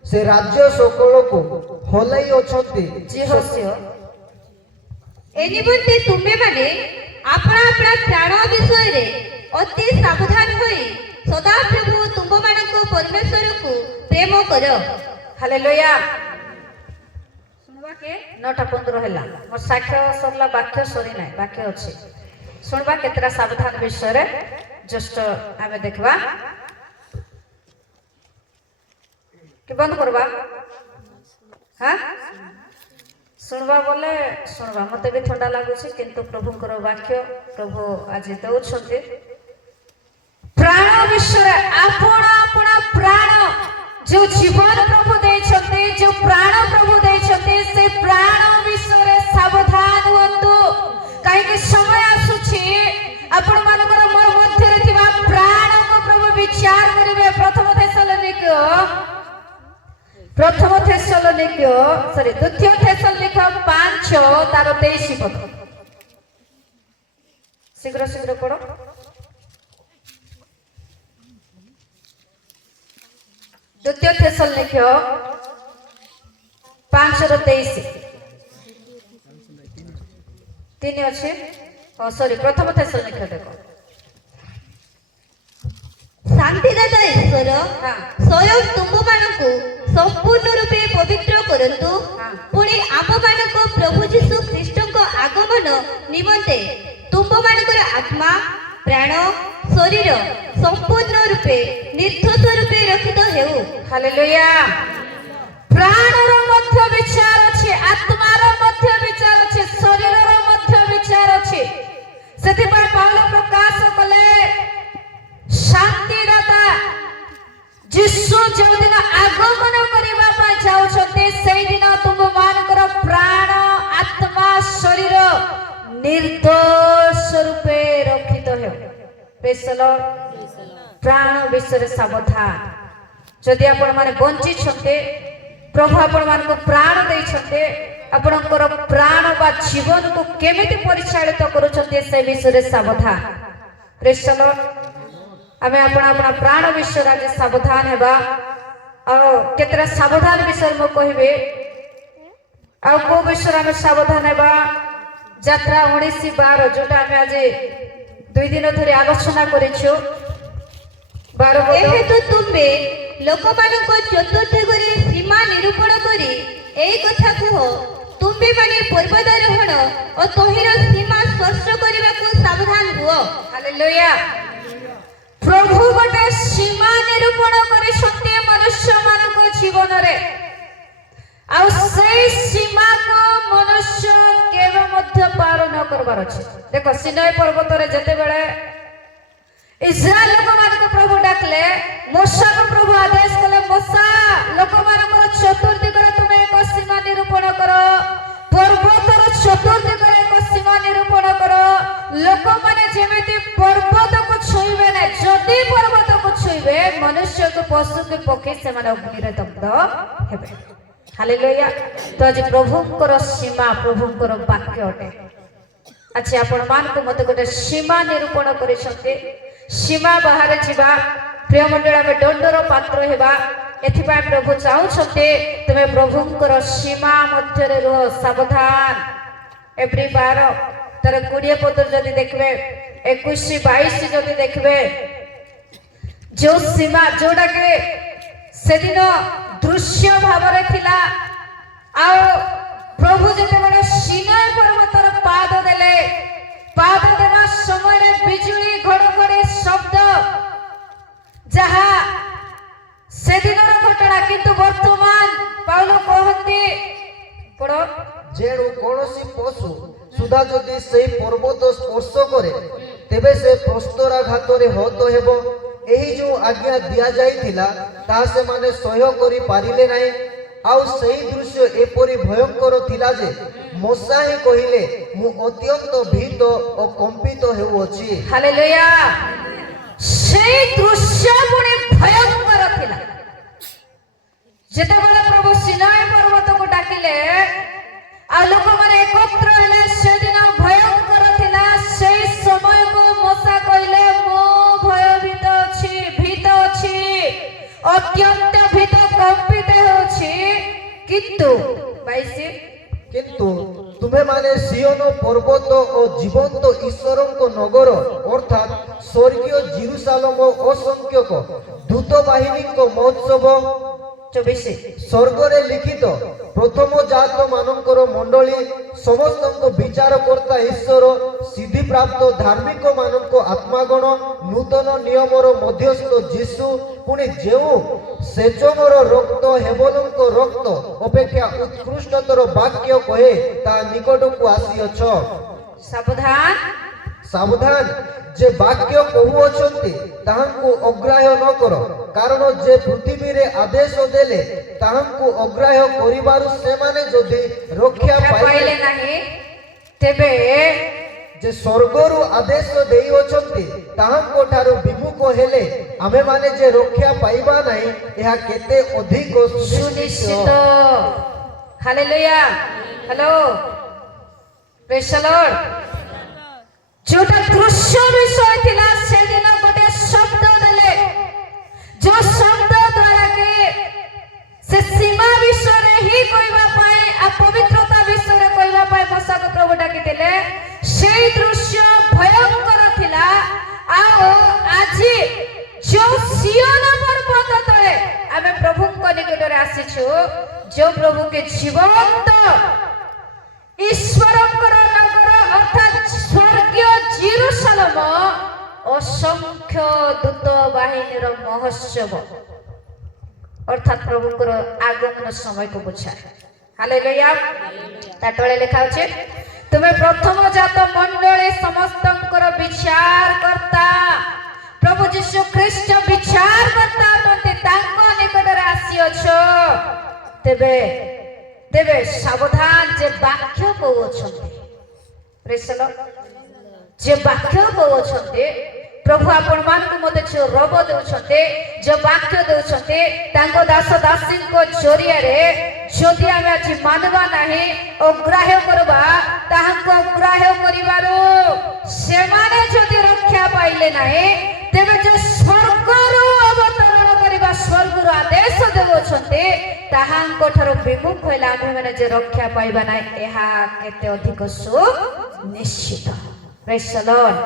ସେ ରାଜ୍ୟ সকলକୁ ହଲାଇ ଅଛନ୍ତି। ଜିହୋସ୍ୟ ଏ ନିମନ୍ତେ ତୁମେମାନେ ଆପଣା ଆପଣା ପ୍ରାଣ ବିଷୟରେ ଅତି ସାବଧାନ ହୋଇ ସଦାପ୍ରଭୁ ତୁମମାନଙ୍କ ପରମେଶ୍ୱରକୁ ପ୍ରେମ କର। ହାଲେଲୁୟା। ଶୁଣବା କେ 9:15 ହେଲା। ମୋର ସାକ୍ଷ୍ୟ ସରିଲା, ବାକ୍ୟ ସରି ନାହିଁ, ବାକ୍ୟ ଅଛି। ଶୁଣବା କେତେଟା ସାବଧାନ ବିଷୟରେ ଜଷ୍ଟ ଆମେ ଦେଖିବା କି ବନ୍ଦ କରବା। ହଁ ଶୁଣବା ବୋଲେ ଶୁଣବା। ମତେ ବି ଥଣ୍ଡା ଲାଗୁଛି, କିନ୍ତୁ ପ୍ରଭୁଙ୍କର ବାକ୍ୟ ପ୍ରଭୁ ଆଜି ଦଉଛନ୍ତି। ପ୍ରାଣ ବିଷୟରେ ଆପଣା ଆପଣା ପ୍ରାଣ जो जीवन प्रभु देइछन्ते, जो प्राण प्रभु देइछन्ते, से प्राण विषय सावधान हुअन्तु, काहे कि समय आसुछि आपण मानकर मोर मध्य रे थिबा प्राण को प्रभु विचार करिवे। प्रथम थेसलोनिक 5 तार 23 पद। शीघ्र शीघ्र पढ़ो। द्वितीय थेसलोनिक 5:23 3 ଅଛି। सॉरी प्रथम थेसलोनिक देखो। ଶାନ୍ତିଦାତା ଈଶ୍ୱର ସ୍ୱୟଂ ତୁମମାନଙ୍କୁ ସମ୍ପୂର୍ଣ୍ଣ ରୂପେ ପବିତ୍ର କରନ୍ତୁ। ପୁଣି ଆମମାନଙ୍କ ପ୍ରଭୁ ଯୀଶୁ ଖ୍ରୀଷ୍ଟଙ୍କ ଆଗମନ ନିମନ୍ତେ ତୁମମାନଙ୍କର ଆତ୍ମା, ପ୍ରାଣ, ଶରୀର ସମ୍ପୂର୍ଣ୍ଣ ରୂପେ ନିର୍ଦ୍ଦୋଷ ରୂପେ ରକ୍ଷିତ ହେଉ। ହାଲେଲୁୟା। ପ୍ରାଣର ମଧ୍ୟ ବିଚାର ଅଛି, ଆତ୍ମାର ମଧ୍ୟ ବିଚାର ଅଛି, ଶରୀରର ମଧ୍ୟ ବିଚାର ଅଛି। ସେଥିପାଇଁ ପାଉଲ ପ୍ରକାଶ କଲେ ଶାନ୍ତିଦାତା ଯୀଶୁ ଯେଉଁଦିନ ଆଗମନ କରିବା ପାଇଁ ଯାଉଛନ୍ତି, ସେଇଦିନ ତୁମମାନଙ୍କର ପ୍ରାଣ, ଆତ୍ମା, ଶରୀର ନିର୍ଦ୍ଦୋଷ ରୂପେ ରକ୍ଷିତ ହେଉ। ପ୍ରେଜ୍ ଦ ଲର୍ଡ। ପ୍ରାଣ ବିଷୟରେ ସାବଧାନ। ଯଦି ଆପଣମାନେ ବଞ୍ଚିଛନ୍ତି, ପ୍ରଭୁ ଆପଣମାନଙ୍କୁ ପ୍ରାଣ ଦେଇଛନ୍ତି, ଆପଣଙ୍କର ପ୍ରାଣ ବା ଜୀବନକୁ କେମିତି ପରିଚାଳିତ କରୁଛନ୍ତି ସେ ବିଷୟରେ ସାବଧାନ। ପ୍ରେଜ୍ ଦ ଲର୍ଡ। ଆମେ ଆପଣ ଆପଣ ପ୍ରାଣ ବିଷୟରେ ଆଜି ସାବଧାନ ହେବା। ଆଉ କେତେଟା ସାବଧାନ ବିଷୟରେ ମୁଁ କହିବି। ଆଉ କୋଉ ବିଷୟରେ ଆମେ ସାବଧାନ ହେବା? ଯାତ୍ରା 19:12 ଯୋଉଟା ଆମେ ଆଜି 2 ଦିନ ଧରି ଆଲୋଚନା କରିଛୁ। 12 ଏହେତୁ ତୁମେ ଲୋକମାନଙ୍କ ଚତୁର୍ଦିଗରେ ସୀମା ନିରୂପଣ କରି ଏଇ କଥା କୁହ, ତୁମ୍ଭେମାନେ ପର୍ବତାରୋହଣ ଓ ତହିଁର ସୀମା ସ୍ପର୍ଶ କରିବାକୁ ସାବଧାନ ହୁଅ। ହାଲେଲୁୟା। ପ୍ରଭୁ ଗୋଟେ ସୀମା ନିରୂପଣ କରିଛନ୍ତି ମନୁଷ୍ୟମାନଙ୍କ ଜୀବନରେ, ଆଉ ସେଇ ସୀମାକୁ ମନୁଷ୍ୟ କେବେ ମଧ୍ୟ ପାର ନ କରିବାର ଅଛି। ଦେଖ, ସିନାଇ ପର୍ବତରେ ଯେତେବେଳେ ଇସ୍ରାଏଲ ଲୋକମାନଙ୍କୁ ପ୍ରଭୁ ଡାକିଲେ, ମୋଶାକୁ ପ୍ରଭୁ ଆଦେଶ କଲେ, ମୋଶା ଲୋକମାନଙ୍କର ଚତୁର୍ଦିଗରେ ତୁମେ ଏକ ସୀମା ନିରୂପଣ କର, ପର୍ବତର ଚତୁର୍ଦିଗରେ ଏକ ସୀମା ନିରୂପଣ କର, ଲୋକମାନେ ଯେମିତି ପର୍ବତକୁ ଛୁଇଁବେ ନାହିଁ, ଯଦି ପର୍ବତକୁ ଛୁଇଁବେ ମନୁଷ୍ୟକୁ, ପଶୁ କି ପକ୍ଷୀ ସେମାନେ ଅଗ୍ନିରେ ଦଗ୍ଧ ହେବେ। ହାଲେଲୁୟା। ତ ଆଜି ପ୍ରଭୁଙ୍କର ସୀମା, ପ୍ରଭୁଙ୍କର ବାକ୍ୟ ଅଟେ। ଆଜି ଆପଣମାନଙ୍କୁ ମତେ ଗୋଟେ ସୀମା ନିରୂପଣ କରିଛନ୍ତି। ସୀମା ବାହାରେ ଯିବା, ପ୍ରିୟ ମଣ୍ଡଳ, ଆମେ ଦଣ୍ଡର ପାତ୍ର ହେବା। ଏଥିପାଇଁ ପ୍ରଭୁ ଚାହୁଁଛନ୍ତି ତୁମେ ପ୍ରଭୁଙ୍କର ସୀମା ମଧ୍ୟରେ ରୁହ, ସାବଧାନ। ଏପ୍ରିଲ 12 ତାର 20 ପଦ ଯଦି ଦେଖିବେ, 21-22 ଯଦି ଦେଖିବେ, ଯୋଉ ସୀମା ଯୋଉଟାକି ସେଦିନ ଦୃଶ୍ୟ ଭାବରେ ଥିଲା, ଆଉ ପ୍ରଭୁ ଯେତେବେଳେ ସିନାଇ ପର୍ବତର ପାଦ ଦେଲେ, ପାଦ ଦେବା ସମୟରେ ବିଜୁଳି ଘଡ଼ଘଡ଼ି ଶବ୍ଦ, ଯାହା ସେଦିନର ଘଟଣା। କିନ୍ତୁ ବର୍ତ୍ତମାନ ପାଉଲ କହନ୍ତି, ପଢ, ଯେଣୁ କୌଣସି ପଶୁ ସୁଦ୍ଧା ଯଦି ସେହି ପର୍ବତ ସ୍ପର୍ଶ କରେ, ତେବେ ସେ ପ୍ରସ୍ତରାଘାତରେ ହତ ହେବ। ଏହି ଯେଉଁ ଆଜ୍ଞା ଦିଆଯାଇଥିଲା ତାହା ସେମାନେ ସହ୍ୟ କରିପାରିଲେ ନାହିଁ। ଆଉ ସେଇ ଦୃଶ୍ୟ ଏପରି ଭୟଙ୍କର ଥିଲା ଯେ ମୂଷା ହିଁ କହିଲେ ମୁଁ ଅତ୍ୟନ୍ତ ଭୀତ ଓ କମ୍ପିତ ହେଉଅଛି। ହାଲେଲୁୟା। ସେଇ ଦୃଶ୍ୟ ପୁଣି ଭୟଙ୍କର ଥିଲା। ଯେତେବେଳେ ପ୍ରଭୁ ସିନାଇ ପର୍ବତକୁ ଡାକିଲେ ଆଉ ଲୋକମାନେ ଏକତ୍ର ହେଲେ ସେଦିନ ଭୟଙ୍କର ଥିଲା। ସେଇ ସମୟକୁ ମୂଷା କହିଲେ ମୁଁ ଭୟଭୀତ ଅଛି, ଭୀତ ଅଛି, ଅତ୍ୟନ୍ତ ଭୀତ, କମ୍ପିତ ହେଉଛି। କିନ୍ତୁ 22 କିନ୍ତୁ ତୁମେମାନେ ସିଓନ ପର୍ବତ ଓ ଜୀବନ୍ତ ଈଶ୍ୱରଙ୍କ ନଗର ଅର୍ଥାତ୍ ସ୍ୱର୍ଗୀୟ ଜିରୁସାଲମ ଅସଂଖ୍ୟକ ଦୂତ ବାହିନୀଙ୍କ ମହୋତ୍ସବ 24 ସ୍ୱର୍ଗରେ ଲିଖିତ ପ୍ରଥମ ଜାତ ମାନଙ୍କର ମଣ୍ଡଳୀ ସମସ୍ତଙ୍କ ବିଚାରକର୍ତ୍ତା ଈଶ୍ୱର ସିଦ୍ଧିପ୍ରାପ୍ତ ଧାର୍ମିକ ମାନଙ୍କ ଆତ୍ମାଗଣ ନୂତନ ନିୟମର ମଧ୍ୟସ୍ଥ ଯୀଶୁ ପୁଣି ଯେଉଁ ସେଚନର ରକ୍ତ ହେବଲଙ୍କ ରକ୍ତ ଅପେକ୍ଷା ଉତ୍କୃଷ୍ଟତର ବାକ୍ୟ କହେ ତା ନିକଟକୁ ଆସିଅଛ। ସାବଧାନ ସାବଧାନ ଯେ ବାକ୍ୟ କହୁଅଛନ୍ତି ତାହାଙ୍କୁ ଅଗ୍ରାହ୍ୟ ନ କର, କାରଣ ଯେ ପୃଥିବୀରେ ଆଦେଶ ଦେଲେ ତାହାଙ୍କୁ ଅଗ୍ରାହ୍ୟ କରିବାରୁ ସେମାନେ ଯଦି ରକ୍ଷା ପାଇଲେ ପାଇଲେ ନାହିଁ ତେବେ ଯେ ସ୍ୱର୍ଗରୁ ଆଦେଶ ଦେଇଅଛନ୍ତି ତାହାଙ୍କ ଠାରୁ ବିମୁଖ ହେଲେ ଆମେମାନେ ଯେ ରକ୍ଷା ପାଇବା ନାହିଁ ଏହା କେତେ ଅଧିକ ସୁନିଶ୍ଚିତ। ହାଲେଲୁୟା। ହ୍ୟାଲୋ, ପ୍ରେଜ୍ ଦ ଲର୍ଡ। ଯୋଉଟା ଦୃଶ୍ୟ ବିଷୟ ଥିଲା ସେଦିନ ଗୋଟେ ଶବ୍ଦ ଦେଲେ, ଯୋଉ ଶବ୍ଦ ଦ୍ୱାରା କି ସେ ସୀମା ବିଷୟରେ ହିଁ କହିବା ପାଇଁ ଆଉ ପବିତ୍ରତା ବିଷୟରେ କହିବା ପାଇଁ ମୂଷାକୁ ପ୍ରଭୁ ଡାକିଥିଲେ। ସେଇ ଦୃଶ୍ୟ ଭୟଙ୍କର ଥିଲା। ଆଉ ଆଜି ଯୋଉ ସିଓନ ପର୍ବତ ତଳେ ଆମେ ପ୍ରଭୁଙ୍କ ନିକଟରେ ଆସିଛୁ, ଯୋଉ ପ୍ରଭୁକେ ଜୀବନ୍ତ ଈଶ୍ୱରଙ୍କର ନଗର ଅର୍ଥାତ୍ ସ୍ୱର୍ଗୀୟ ଜିରୁସାଲମ ଅସଂଖ୍ୟ ଦୂତ ବାହିନୀର ମହୋତ୍ସବ ଅର୍ଥାତ୍ ପ୍ରଭୁଙ୍କର ଆଗମନ ସମୟକୁ ବୁଝାଏ। ହାଲେଲୁୟା। ତା ତଳେ ଲେଖା ଅଛି ତୁମେ ପ୍ରଥମ ଜାତ ମଣ୍ଡଳୀ ସମସ୍ତଙ୍କର ବିଚାରକର୍ତ୍ତା। ପ୍ରଭୁ ଯୀଶୁ ଖ୍ରୀଷ୍ଟ ବିଚାରକର୍ତ୍ତା ଅଟନ୍ତି, ତାଙ୍କ ନିକଟରେ ଆସିଅଛ। ତେବେ ତେବେ ସାବଧାନ ଯେ ବାକ୍ୟ କହୁଅଛନ୍ତି, ପ୍ରେଜ୍ ଦ ଲର୍ଡ, ଯେ ବାକ୍ୟ କହୁଅଛନ୍ତି ପ୍ରଭୁ ଆପଣମାନଙ୍କୁ ମୋତେ ଯୋଉ ରବ ଦେଉଛନ୍ତି, ଯୋଉ ବାକ୍ୟ ଦେଉଛନ୍ତି ତାଙ୍କ ଦାସ ଦାସୀଙ୍କ ଜରିଆରେ ଯଦି ଆମେ ଆଜି ମାନବା ନାହିଁ, ଅଗ୍ରାହ୍ୟ କରିବା, ତାହାଙ୍କୁ ଅଗ୍ରାହ୍ୟ କରିବାରୁ ସେମାନେ ଯଦି ରକ୍ଷା ପାଇଲେ ନାହିଁ, ତେବେ ଯୋଉ ସ୍ୱର୍ଗରୁ ଅବତରଣ କରିବା, ସ୍ୱର୍ଗରୁ ଆଦେଶ ଦେଉଅଛନ୍ତି ତାହାଙ୍କ ଠାରୁ ବିମୁଖ ହେଲେ ଆମେମାନେ ଯେ ରକ୍ଷା ପାଇବା ନାହିଁ, ଏହା କେତେ ଅଧିକ ସୁନିଶ୍ଚିତ। ପ୍ରେଜ୍ ଦ ଲର୍ଡ।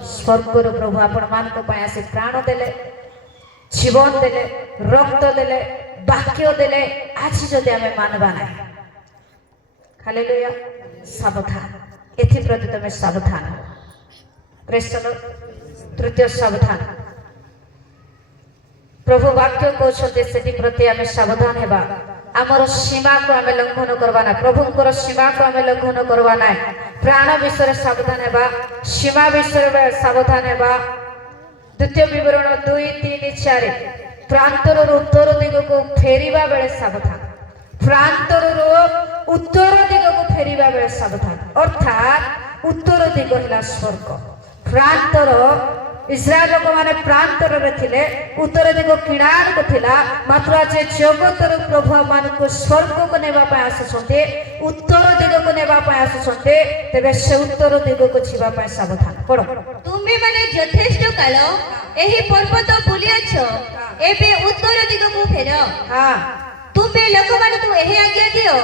ସ୍ୱର୍ଗରୁ ପ୍ରଭୁ ଆପଣମାନଙ୍କ ପାଇଁ ଆସି ପ୍ରାଣ ଦେଲେ, ଜୀବନ ଦେଲେ, ରକ୍ତ ଦେଲେ, ବାକ୍ୟ ଦେଲେ। ଆଜି ଯଦି ଆମେ ମାନବା ନାହିଁ, ହାଲେଲୁୟା, ସାବଧାନ। ଏଥିପ୍ରତି ତମେ ସାବଧାନ। ପ୍ରେଜ୍ ଦ ଲର୍ଡ। ତୃତୀୟ ସାବଧାନ, ପ୍ରଭୁ ବାକ୍ୟ କହୁଛନ୍ତି ସେଥିପ୍ରତି ଆମେ ସାବଧାନ ହେବା। ଆମର ସୀମାକୁ ଆମେ ଲଙ୍ଘନ କରିବା ନାହିଁ, ପ୍ରଭୁଙ୍କର ସୀମାକୁ ଆମେ ଲଙ୍ଘନ କରିବା ନାହିଁ। ପ୍ରାଣ ବିଷୟରେ ସାବଧାନ ହେବା, ସୀମା ବିଷୟରେ ସାବଧାନ ହେବା। ଦ୍ୱିତୀୟ ବିବରଣ 2, 3, 4 ପ୍ରାନ୍ତରରୁ ଉତ୍ତର ଦିଗକୁ ଫେରିବା ବେଳେ ସାବଧାନ। ପ୍ରାନ୍ତରରୁ ଉତ୍ତର ଦିଗକୁ ଫେରିବା ବେଳେ ସାବଧାନ। ଅର୍ଥାତ୍ ଉତ୍ତର ଦିଗ ହେଲା ସ୍ୱର୍ଗ। ପ୍ରାନ୍ତର ଇସ୍ରାଏଲ ଲୋକମାନେ ପ୍ରାନ୍ତରରେ ଥିଲେ, ଉତ୍ତର ଦିଗ କିଣାକୁ ଥିଲା। ମାତ୍ର ଆଜି ଜଗତରୁ ପ୍ରଭୁ ମାନଙ୍କୁ ସ୍ୱର୍ଗକୁ ନେବା ପାଇଁ ଆସୁଛନ୍ତି, ଉତ୍ତର ଦିଗକୁ ନେବା ପାଇଁ ଆସୁଛନ୍ତି। ତେବେ ସେ ଉତ୍ତର ଦିଗକୁ ଯିବା ପାଇଁ ସାବଧାନ। ପଢ। ତୁମେମାନେ ଯଥେଷ୍ଟ କାଳ ଏହି ପର୍ବତ ବୁଲିଅଛ, ଏବେ ଉତ୍ତର ଦିଗକୁ ଫେର। ହଁ, ତୁମେ ଲୋକମାନଙ୍କୁ ଏହି ଆଜ୍ଞା ଦିଅ,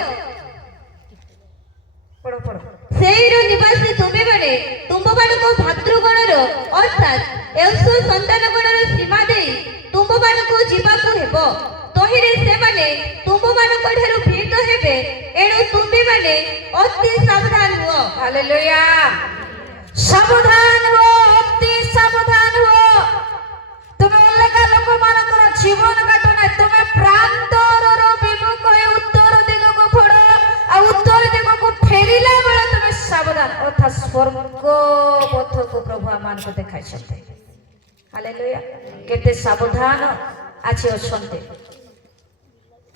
ପଢ ପଢ। ସେଇର ନିବାସୀ ତୁମେମାନେ ତୁମମାନଙ୍କ ଭାତୃଗଣର ଅର୍ଥାତ୍ ଏଉସ ସନ୍ତାନଗଣର ସୀମା ଦେଇ ତୁମମାନଙ୍କୁ ଯିବାକୁ ହେବ। ତହିଁରେ ସେମାନେ ତୁମମାନଙ୍କ ଠାରୁ ଭୀତ ହେବେ, ଏଣୁ ତୁମେମାନେ ଅତି ସାବଧାନ ହୁଅ। ହାଲେଲୁୟା। ସାବଧାନ ହୁଅ, ଅତି ସାବଧାନ ହୁଅ। ତୁମେ ଅଲଗା ଲୋକମାନଙ୍କର ଜୀବନ କାଟ ନାହିଁ, ତୁମେ ପ୍ରାନ୍ତରରୁ ବିମୁଖ ହୋଇ ଉତ୍ତର ଦିଗକୁ ଫେର। ଆଉ ଉତ୍ତର ଦିଗକୁ ଫେରିଲା ବେଳେ ତୁମେ ସାବଧାନ, ଅର୍ଥାତ୍ ସ୍ୱର୍ଗ ପଥକୁ ପ୍ରଭୁ ଆମମାନଙ୍କୁ ଦେଖାଇଛନ୍ତି। ହାଲେଲୁୟା। କେତେ ସାବଧାନ ଆଜି ଅଛନ୍ତି।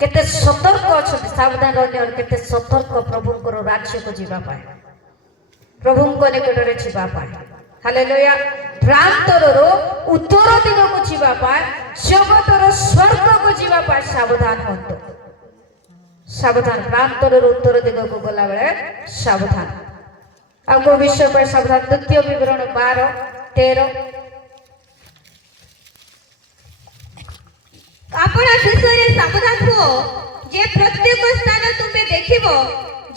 केते सतर्क अछंती सावधान रहने केते सतर्क प्रभुंकर राज्य को जीवा पाए प्रभुंक निकटरे जीवा पाए हालेलुया भ्रांतर उत्तर दिग को जीवा पाए जगतर स्वर्ग को जीवा पाए सावधान हंतो सावधान भ्रांतर उत्तर दिग को गला बेले सावधान आगो विषय पर सावधान द्वितीय विवरण 12-13 अपना विषय सावधान हो जे प्रत्येक स्थान तुम्हें देखिब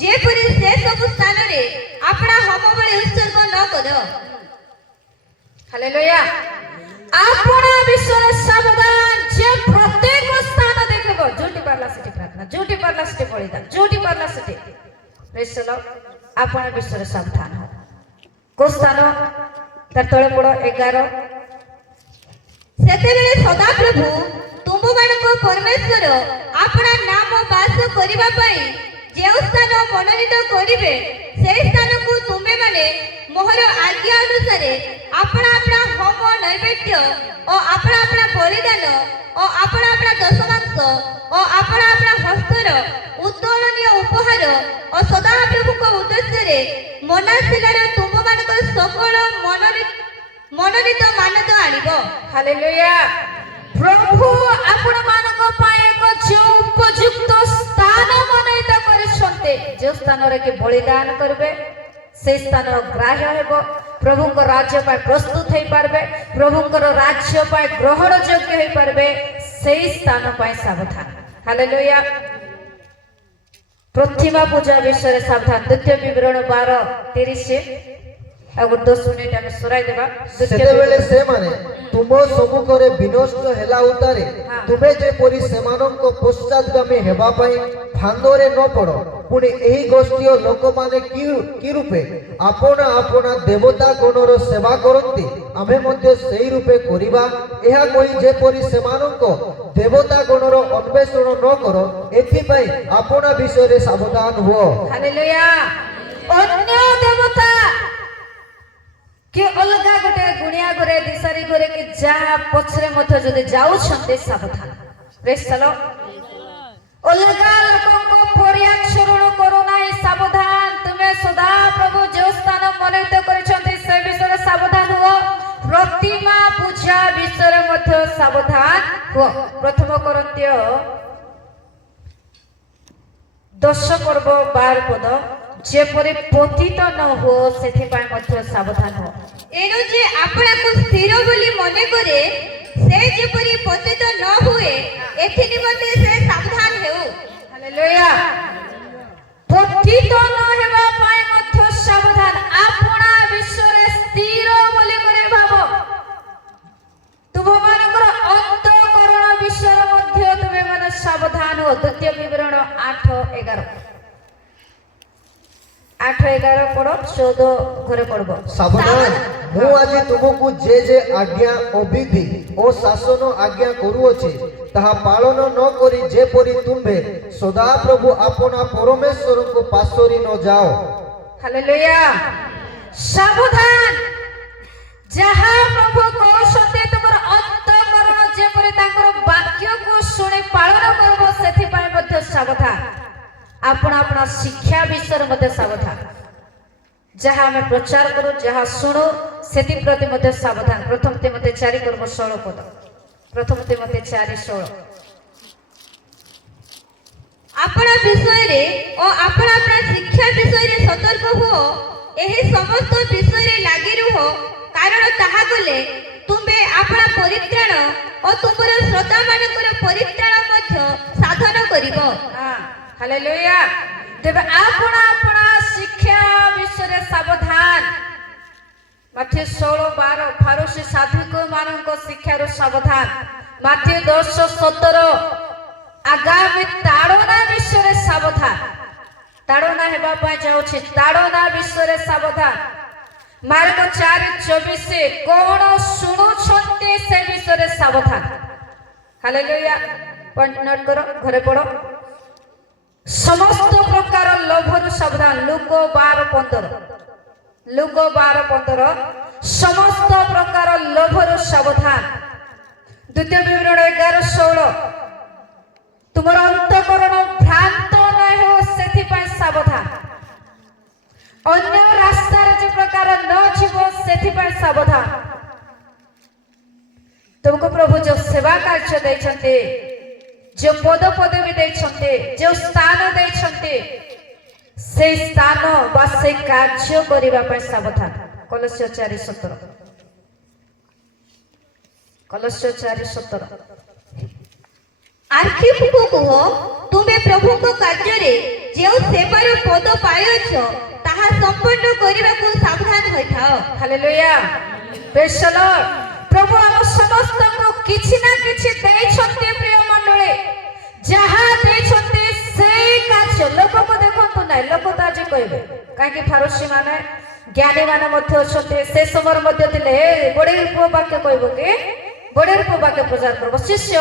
जेपरि से सब स्थान रे अपना होम बलि उत्सर्ग न कर हालेलुया अपना विषय सावधान जे प्रत्येक स्थान देखिबो जोटी पारला सिटी प्रार्थना जोटी पारला सिटी बलिदान जोटी पारला सिटी प्रेसलो अपना विषय सावधान हो को स्थान तार तळे पड़ो 11 सेतेबेले सदा प्रभु तुम मानक परमेश्वर अपना नाम वास करिबा पई जे स्थान मनोनीत करिवे से स्थान को तुमे माने मोहर आज्ञा अनुसार अपना अपना होम नैवेद्य और अपना अपना बलिदान और अपना अपना दशमांश और अपना अपना हस्तर उत्तोलनीय उपहार और सदा प्रभु को उद्देश्य रे मनासिलार तुम मानक सकल मनोनीत मानद आनिबो हालेलुया प्रभु आपण मानक पाए को जो उपयुक्त स्थान मनोनीत करिसंते जो स्थान रे के बलिदान करबे से स्थान ग्राह्य हेबो प्रभुंक राज्य पाए प्रस्तुत होई पारबे प्रभुंक राज्य पाए ग्रहण योग्य होई पारबे से स्थान पाए सावधान हालेलुया प्रतिमा पूजा विषय सावधान द्वितीय विवरण 12-30 अगर 10 मिनिट आमे सुराई देबा सेतेबेले से माने तुम सम्मुखरे विनष्ट हेला उतारे तुमे जे परि सेमानंक पश्चातगामी हेबा पई फांदरे न पड़ो पुणी एही गोष्ठीय लोक माने की रूपे आपना आपना देवता गणर सेवा करंती आमे मध्ये सेही रूपे करिबा एहा कोई जे परि सेमानंक देवता गणर अन्वेषण न करो एथि पई आपना विषय रे सावधान हो हालेलुया अन्य देवता कि अलगा गोटे गुणिया घरे दिसारी घरे कि जहा पछरे मध्य जदि जाउ छते सावधान प्रेज चलो अलगा लोकन को परियाक्षरण करो नाही सावधान तुमे सदा प्रभु जो स्थान मनोनीत करिसंते से विषय सावधान हो प्रतिमा पूजा विषय मध्य सावधान हो प्रथम कोरिन्थीय 10 पर्व 12 पद जेपरि पतित न हो सेथि पाए मध्य सावधान हो एनु जे आपना को स्थिर बोली मने करे से जेपरि पतित न हुए एथि निमते से सावधान हेउ हालेलुया पतित न हेबा पाए मध्य सावधान आपना विश्वरे स्थिर बोली करे भाबो तुम मानकर अंतःकरण विषय मध्य तुमे मन सावधान हो द्वितीय विवरण 8-11 पढ़ो 14 घरे पढ़बो सावधान मु आज तुमको जे जे आज्ञा अविधि और शासन आज्ञा करूअछि ताहा पालन न करी जे परि तुम्भे सदा प्रभु आपना परमेश्वर को पासोरी न जाओ हालेलुया सावधान जहा प्रभु कहसते तुमर अंतःकरण जे परि ताकर वाक्य को सुनि पालन करबो सेथि पाए मध्ये सावधान अपना अपना शिक्षा विषय मध्य सावधान जहाँ हमें प्रचार करू जहाँ शुणु से प्रति मध्य सावधान प्रथम तिमोथी 4:16 पद प्रथम तिमोथी 4:16 अपना विषय रे और अपना अपना शिक्षा विषय रे सतर्क हो एही समस्त विषय रे लागि रहो कारण ताहा गले तुमे अपना परित्राण और तुमर श्रोता मानकर परित्राण मध्य साधन करिवो हालेलुया तेबे आपना अपना शिक्षा विषय सावधान माथ्यू 16:12 फारूसी साधुक मानक शिक्षा रो सावधान माथ्यू 10:17 आगामी ताड़ना विषय सावधान ताड़ना हेबा पाए जाउछि ताड़ना विषय सावधान मार्ग 4:24 कोन सुनु छन्ते से विषय सावधान हालेलुया पॉइंट नोट करो घरे पढ़ो समस्त प्रकार लोभरु सावधान लूक 12:15 समस्त प्रकार लोभरु सावधान द्वितीय विवरण 11:16 ତୁମର ଅନ୍ତଃକରଣ ଭ୍ରାନ୍ତ ନ ହେଉ ସେଥିପାଇଁ ସାବଧାନ। ଅନ୍ୟ ରାସ୍ତାରେ ଯେ ପ୍ରକାର ନ ଯିବ ସେଥିପାଇଁ ସାବଧାନ। ତୁମକୁ ପ୍ରଭୁ ଯୋଉ ସେବା କାର୍ଯ୍ୟ ଦେଇଛନ୍ତି, ଯୋଉ ପଦ ପଦବୀ ଦେଇଛନ୍ତି, ଯୋଉ ସ୍ଥାନ ଦେଇଛନ୍ତି, ସେଇ ସ୍ଥାନ ବା ସେଇ କାର୍ଯ୍ୟ କରିବା ପାଇଁ ସାବଧାନ। କଲୋସ୍ୟ 4:17 କଲୋସ୍ୟ 4:17 ଆର୍ଖିପକୁ କୁହ, ତୁମେ ପ୍ରଭୁଙ୍କ କାର୍ଯ୍ୟରେ ଯେଉଁ ସେବାର ପଦ ପାଇଅଛ ତାହା ସମ୍ପନ୍ନ କରିବାକୁ ସାବଧାନ ହୋଇଥାଅ। ହାଲେଲୁୟା, ପ୍ରେଜ୍ ଦ ଲର୍ଡ। ପ୍ରଭୁ ଆମ ସମସ୍ତଙ୍କୁ କିଛି ନା କିଛି ଦେଇଛନ୍ତି। ପ୍ରିୟ ମଣ୍ଡଳୀ, ଯାହା ଦେଇଛନ୍ତି ସେଇ କାର୍ଯ୍ୟ ଲୋକକୁ ଦେଖନ୍ତୁ ନାହିଁ। ଲୋକ ତ ଆଜି କହିବେ, କାହିଁକି ଫାରୁସୀ ମାନେ ଜ୍ଞାନୀ ମାନେ ମଧ୍ୟ ଅଛନ୍ତି, ସେ ସମୟରେ ମଧ୍ୟ ଥିଲେ। ବଡେଇ ପୁଅ ବାକ୍ୟ କହିବ କି ବଡେଇ ପୁଅ ବାକ୍ୟ ପ୍ରଚାର କରିବ। ଶିଷ୍ୟ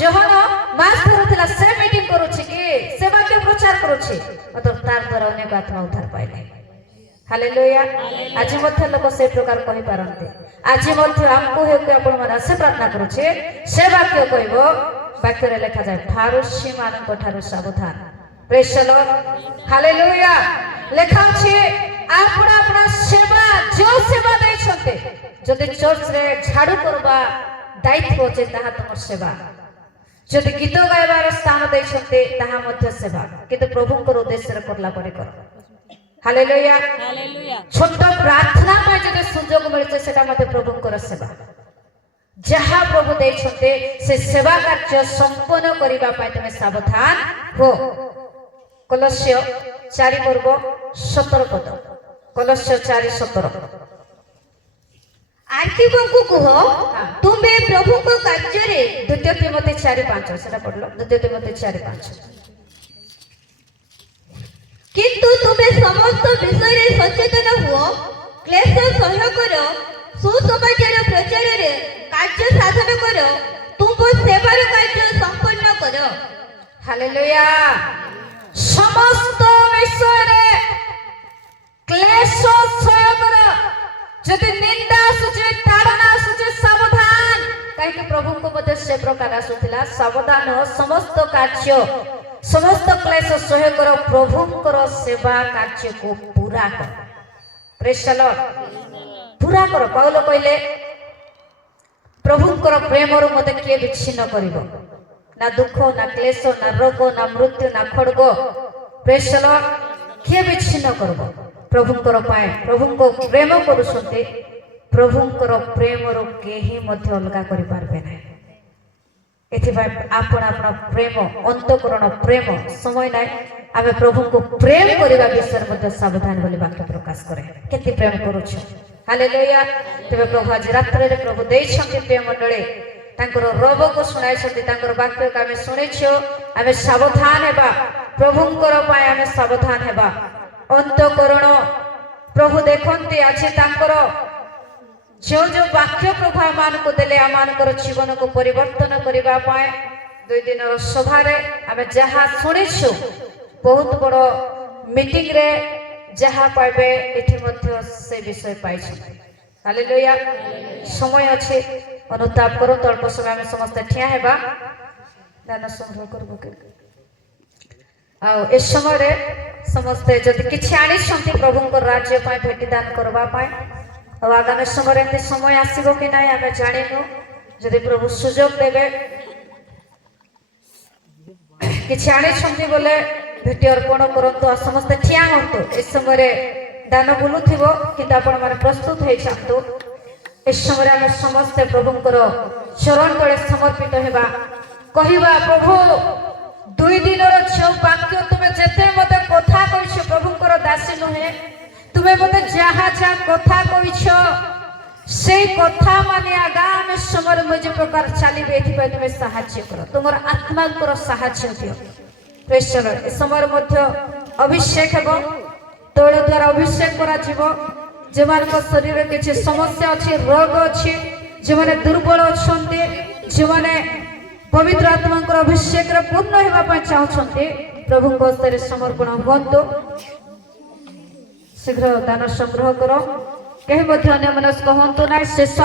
ଯୋହନ ମାସ ଧରୁଥିଲା, ସେ ମିଟିଂ କରୁଛି କି ସେ ବାକ୍ୟ ପ୍ରଚାର କରୁଛି, ମାତ୍ର ତାର ଦ୍ୱାରା ଅନେକ ଆତ୍ମା ଉଦ୍ଧାର ପାଇଲେ। ହାଲେଲୁୟା। ଆଜି ମଧ୍ୟ ଲୋକ ସେ ପ୍ରକାର କହିପାରନ୍ତି। ଆଜି ମଧ୍ୟ ଆମକୁ ହେଉ କି ଆପଣମାନେ ଆଶା ପ୍ରାର୍ଥନା କରୁଛେ, ସେ ବାକ୍ୟ କହିବ। ବାକ୍ୟରେ ଲେଖାଯାଏ ଫାରୁସୀ ମାନଙ୍କ ଠାରୁ ସାବଧାନ। ପ୍ରେଜ୍ ଦ ଲର୍ଡ, ହାଲେଲୁୟା। ଲେଖା ଅଛି ଆପଣ ଆପଣ ସେବା ଯୋଉ ସେବା ଦେଇଛନ୍ତି, ଯଦି ଚର୍ଚ୍ଚରେ ଝାଡୁ କରିବା ଦାୟିତ୍ୱ ଅଛି ତାହା ତୁମର ସେବା। ଯଦି ଗୀତ ଗାଇବାର ସ୍ଥାନ ଦେଇଛନ୍ତି ତାହା ମଧ୍ୟ ସେବା, କିନ୍ତୁ ପ୍ରଭୁଙ୍କର ଉଦ୍ଦେଶ୍ୟରେ କଲା ପରେ କର। ହାଲେଲୁୟା। ଛୋଟ ପ୍ରାର୍ଥନା ପାଇଁ ଯଦି ସୁଯୋଗ ମିଳୁଛି ସେଟା ମଧ୍ୟ ପ୍ରଭୁଙ୍କର ସେବା। ଯାହା ପ୍ରଭୁ ଦେଇଛନ୍ତି ସେ ସେବା କାର୍ଯ୍ୟ ସମ୍ପନ୍ନ କରିବା ପାଇଁ ତମେ ସାବଧାନ ହୋ। କଲୋସ୍ୟ 4:17 କଲୋସ୍ୟ 4:17 ଆର୍ଖିପକୁ କୁହ, ତୁମେ ପ୍ରଭୁଙ୍କ କାର୍ଯ୍ୟରେ 2 ତିମୋଥୀ 4:5 ସେଟା ପଢିଲ। 2 ତିମୋଥୀ 4:5 କିନ୍ତୁ ତୁମେ ସମସ୍ତ ବିଷୟରେ ସଚେତନ ହୁଅ, କ୍ଲେଶ ସହ୍ୟ କର, ସୁସମାଚାର ପ୍ରଚାରରେ କାର୍ଯ୍ୟ ସାଧନ କର, ତୁମ ସେବାର କାର୍ଯ୍ୟ ସମ୍ପନ୍ନ କର। ହାଲେଲୁୟା। ସମସ୍ତ ବିଷୟରେ କ୍ଲେଶ ସହ୍ୟ କର। ଯଦି ନିନ୍ଦା ଆସୁଛି, ତାଡ଼ନା ଆସୁଛି, ସାବଧାନ। କାହିଁକି ପ୍ରଭୁଙ୍କୁ ମଧ୍ୟ ସେ ପ୍ରକାର ଆସୁଥିଲା। ସାବଧାନ, ସମସ୍ତ କାର୍ଯ୍ୟ ସମସ୍ତ କ୍ଲେଶ ସହ୍ୟ କର, ପ୍ରଭୁଙ୍କର ସେବା କାର୍ଯ୍ୟକୁ ପୁରା କର। ପ୍ରେଜ୍ ଦ ଲର୍ଡ, ପୁରା କର। ପାଉଲ କହିଲେ ପ୍ରଭୁଙ୍କର ପ୍ରେମରୁ ମୋତେ କିଏ ବିଚ୍ଛିନ୍ନ କରିବ? ନା ଦୁଃଖ, ନା କ୍ଲେଶ, ନା ରୋଗ, ନା ମୃତ୍ୟୁ, ନା ଖଡ୍ଗ। ପ୍ରେଜ୍ ଦ ଲର୍ଡ, କିଏ ବିଚ୍ଛିନ୍ନ କରିବ? ପ୍ରଭୁଙ୍କର ପାଇଁ ପ୍ରଭୁଙ୍କ ପ୍ରେମ କରୁଛନ୍ତି, ପ୍ରଭୁଙ୍କର ପ୍ରେମରୁ କେହି ମଧ୍ୟ ଅଲଗା କରିପାରିବେ ନାହିଁ। ଏଥିପାଇଁ ଆପଣ ଆପଣ ପ୍ରେମ, ଅନ୍ତଃକରଣ ପ୍ରେମ, ସମୟ ନାହିଁ ଆମେ ପ୍ରଭୁଙ୍କୁ ପ୍ରେମ କରିବା ବିଷୟରେ ମଧ୍ୟ ସାବଧାନ ବୋଲି ବାକ୍ୟ ପ୍ରକାଶ କରେ। କେତେ ପ୍ରେମ କରୁଛୁ? ହାଲେଲୁୟା। ତେବେ ପ୍ରଭୁ ଆଜି ରାତ୍ରରେ ପ୍ରଭୁ ଦେଇଛନ୍ତି ପ୍ରିୟ ମଣ୍ଡଳୀ, ତାଙ୍କର ରବକୁ ଶୁଣାଇଛନ୍ତି, ତାଙ୍କର ବାକ୍ୟକୁ ଆମେ ଶୁଣିଛୁ। ଆମେ ସାବଧାନ ହେବା, ପ୍ରଭୁଙ୍କର ପାଇଁ ଆମେ ସାବଧାନ ହେବା। ଅନ୍ତଃକରଣ ପ୍ରଭୁ ଦେଖନ୍ତି ଆଜି ତାଙ୍କର ଯେଉଁ ଯେଉଁ ବାକ୍ୟ ପ୍ରଭୁ ଆମମାନଙ୍କୁ ଦେଲେ ଆମମାନଙ୍କର ଜୀବନକୁ ପରିବର୍ତ୍ତନ କରିବା ପାଇଁ। 2 ଦିନର ସଭାରେ ଆମେ ଯାହା ଶୁଣିଛୁ, ବହୁତ ବଡ଼ ମିଟିଂରେ ଯାହା ପାଇବେ ଏଠି ମଧ୍ୟ ସେ ବିଷୟ ପାଇଛନ୍ତି। ହାଲେଲୁୟା। ସମୟ ଅଛି, ଅନୁତାପ କରନ୍ତୁ। ଅଳ୍ପ ସମୟ ଆମେ ସମସ୍ତେ ଠିଆ ହେବା, ଦାନ ସଂଗ୍ରହ କରିବୁ। ଆଉ ଏ ସମୟରେ ସମସ୍ତେ ଯଦି କିଛି ଆଣିଛନ୍ତି ପ୍ରଭୁଙ୍କ ରାଜ୍ୟ ପାଇଁ ଭେଟି ଦାନ କରିବା ପାଇଁ, ଆଉ ଆଗାମୀ ସମୟରେ ଏମିତି ସମୟ ଆସିବ କି ନାହିଁ ଆମେ ଜାଣିନୁ। ଯଦି ପ୍ରଭୁ ସୁଯୋଗ ଦେବେ, କିଛି ଆଣିଛନ୍ତି ବୋଲେ ଭେଟି ଅର୍ପଣ କରନ୍ତୁ। ଆଉ ସମସ୍ତେ ଠିଆ ହୁଅନ୍ତୁ। ଏ ସମୟରେ ଦାନ ବୁଲୁଥିବ, କିନ୍ତୁ ଆପଣମାନେ ପ୍ରସ୍ତୁତ ହେଇଯାଆନ୍ତୁ। ଏ ସମୟରେ ଆମେ ସମସ୍ତେ ପ୍ରଭୁଙ୍କର ଚରଣ ତଳେ ସମର୍ପିତ ହେବା, କହିବା ପ୍ରଭୁ 2 ଦିନର ଯେଉଁ ବାକ୍ୟ ତୁମେ ଯେତେ ମତେ କଥା କହିଛ, ପ୍ରଭୁଙ୍କର ଦାସୀ ନୁହେଁ, ତୁମେ ମତେ ଯାହା ଯାହା କଥା କହିଛ ସେଇ କଥା ମାନେ ଆଗାମୀ ସମୟରେ ମୁଁ ଯେ ପ୍ରକାର ଚାଲିବେ, ଏଥିପାଇଁ ତୁମେ ସାହାଯ୍ୟ କର, ତୁମର ଆତ୍ମାଙ୍କର ସାହାଯ୍ୟ ଦିଅ। ପ୍ରେଜ୍ ଦ ଲର୍ଡ। ଏ ସମୟରେ ମଧ୍ୟ ଅଭିଷେକ ହେବ, ତୈଳ ଦ୍ୱାରା ଅଭିଷେକ କରାଯିବ। ଯେଉଁମାନଙ୍କ ଶରୀରରେ କିଛି ସମସ୍ୟା ଅଛି, ରୋଗ ଅଛି, ଯେଉଁମାନେ ଦୁର୍ବଳ ଅଛନ୍ତି, ଯେଉଁମାନେ ପବିତ୍ର ଆତ୍ମାଙ୍କର ଅଭିଷେକରେ ପୂର୍ଣ୍ଣ ହେବା ପାଇଁ ଚାହୁଁଛନ୍ତି, ପ୍ରଭୁଙ୍କ ହସ୍ତରେ ସମର୍ପଣ ହୁଅନ୍ତୁ। ଶୀଘ୍ର ଦାନ ସଂଗ୍ରହ କର। କେହି ମଧ୍ୟ ଅନ୍ୟମନସ୍କ ହୁଅନ୍ତୁ ନାହିଁ। ଶେଷ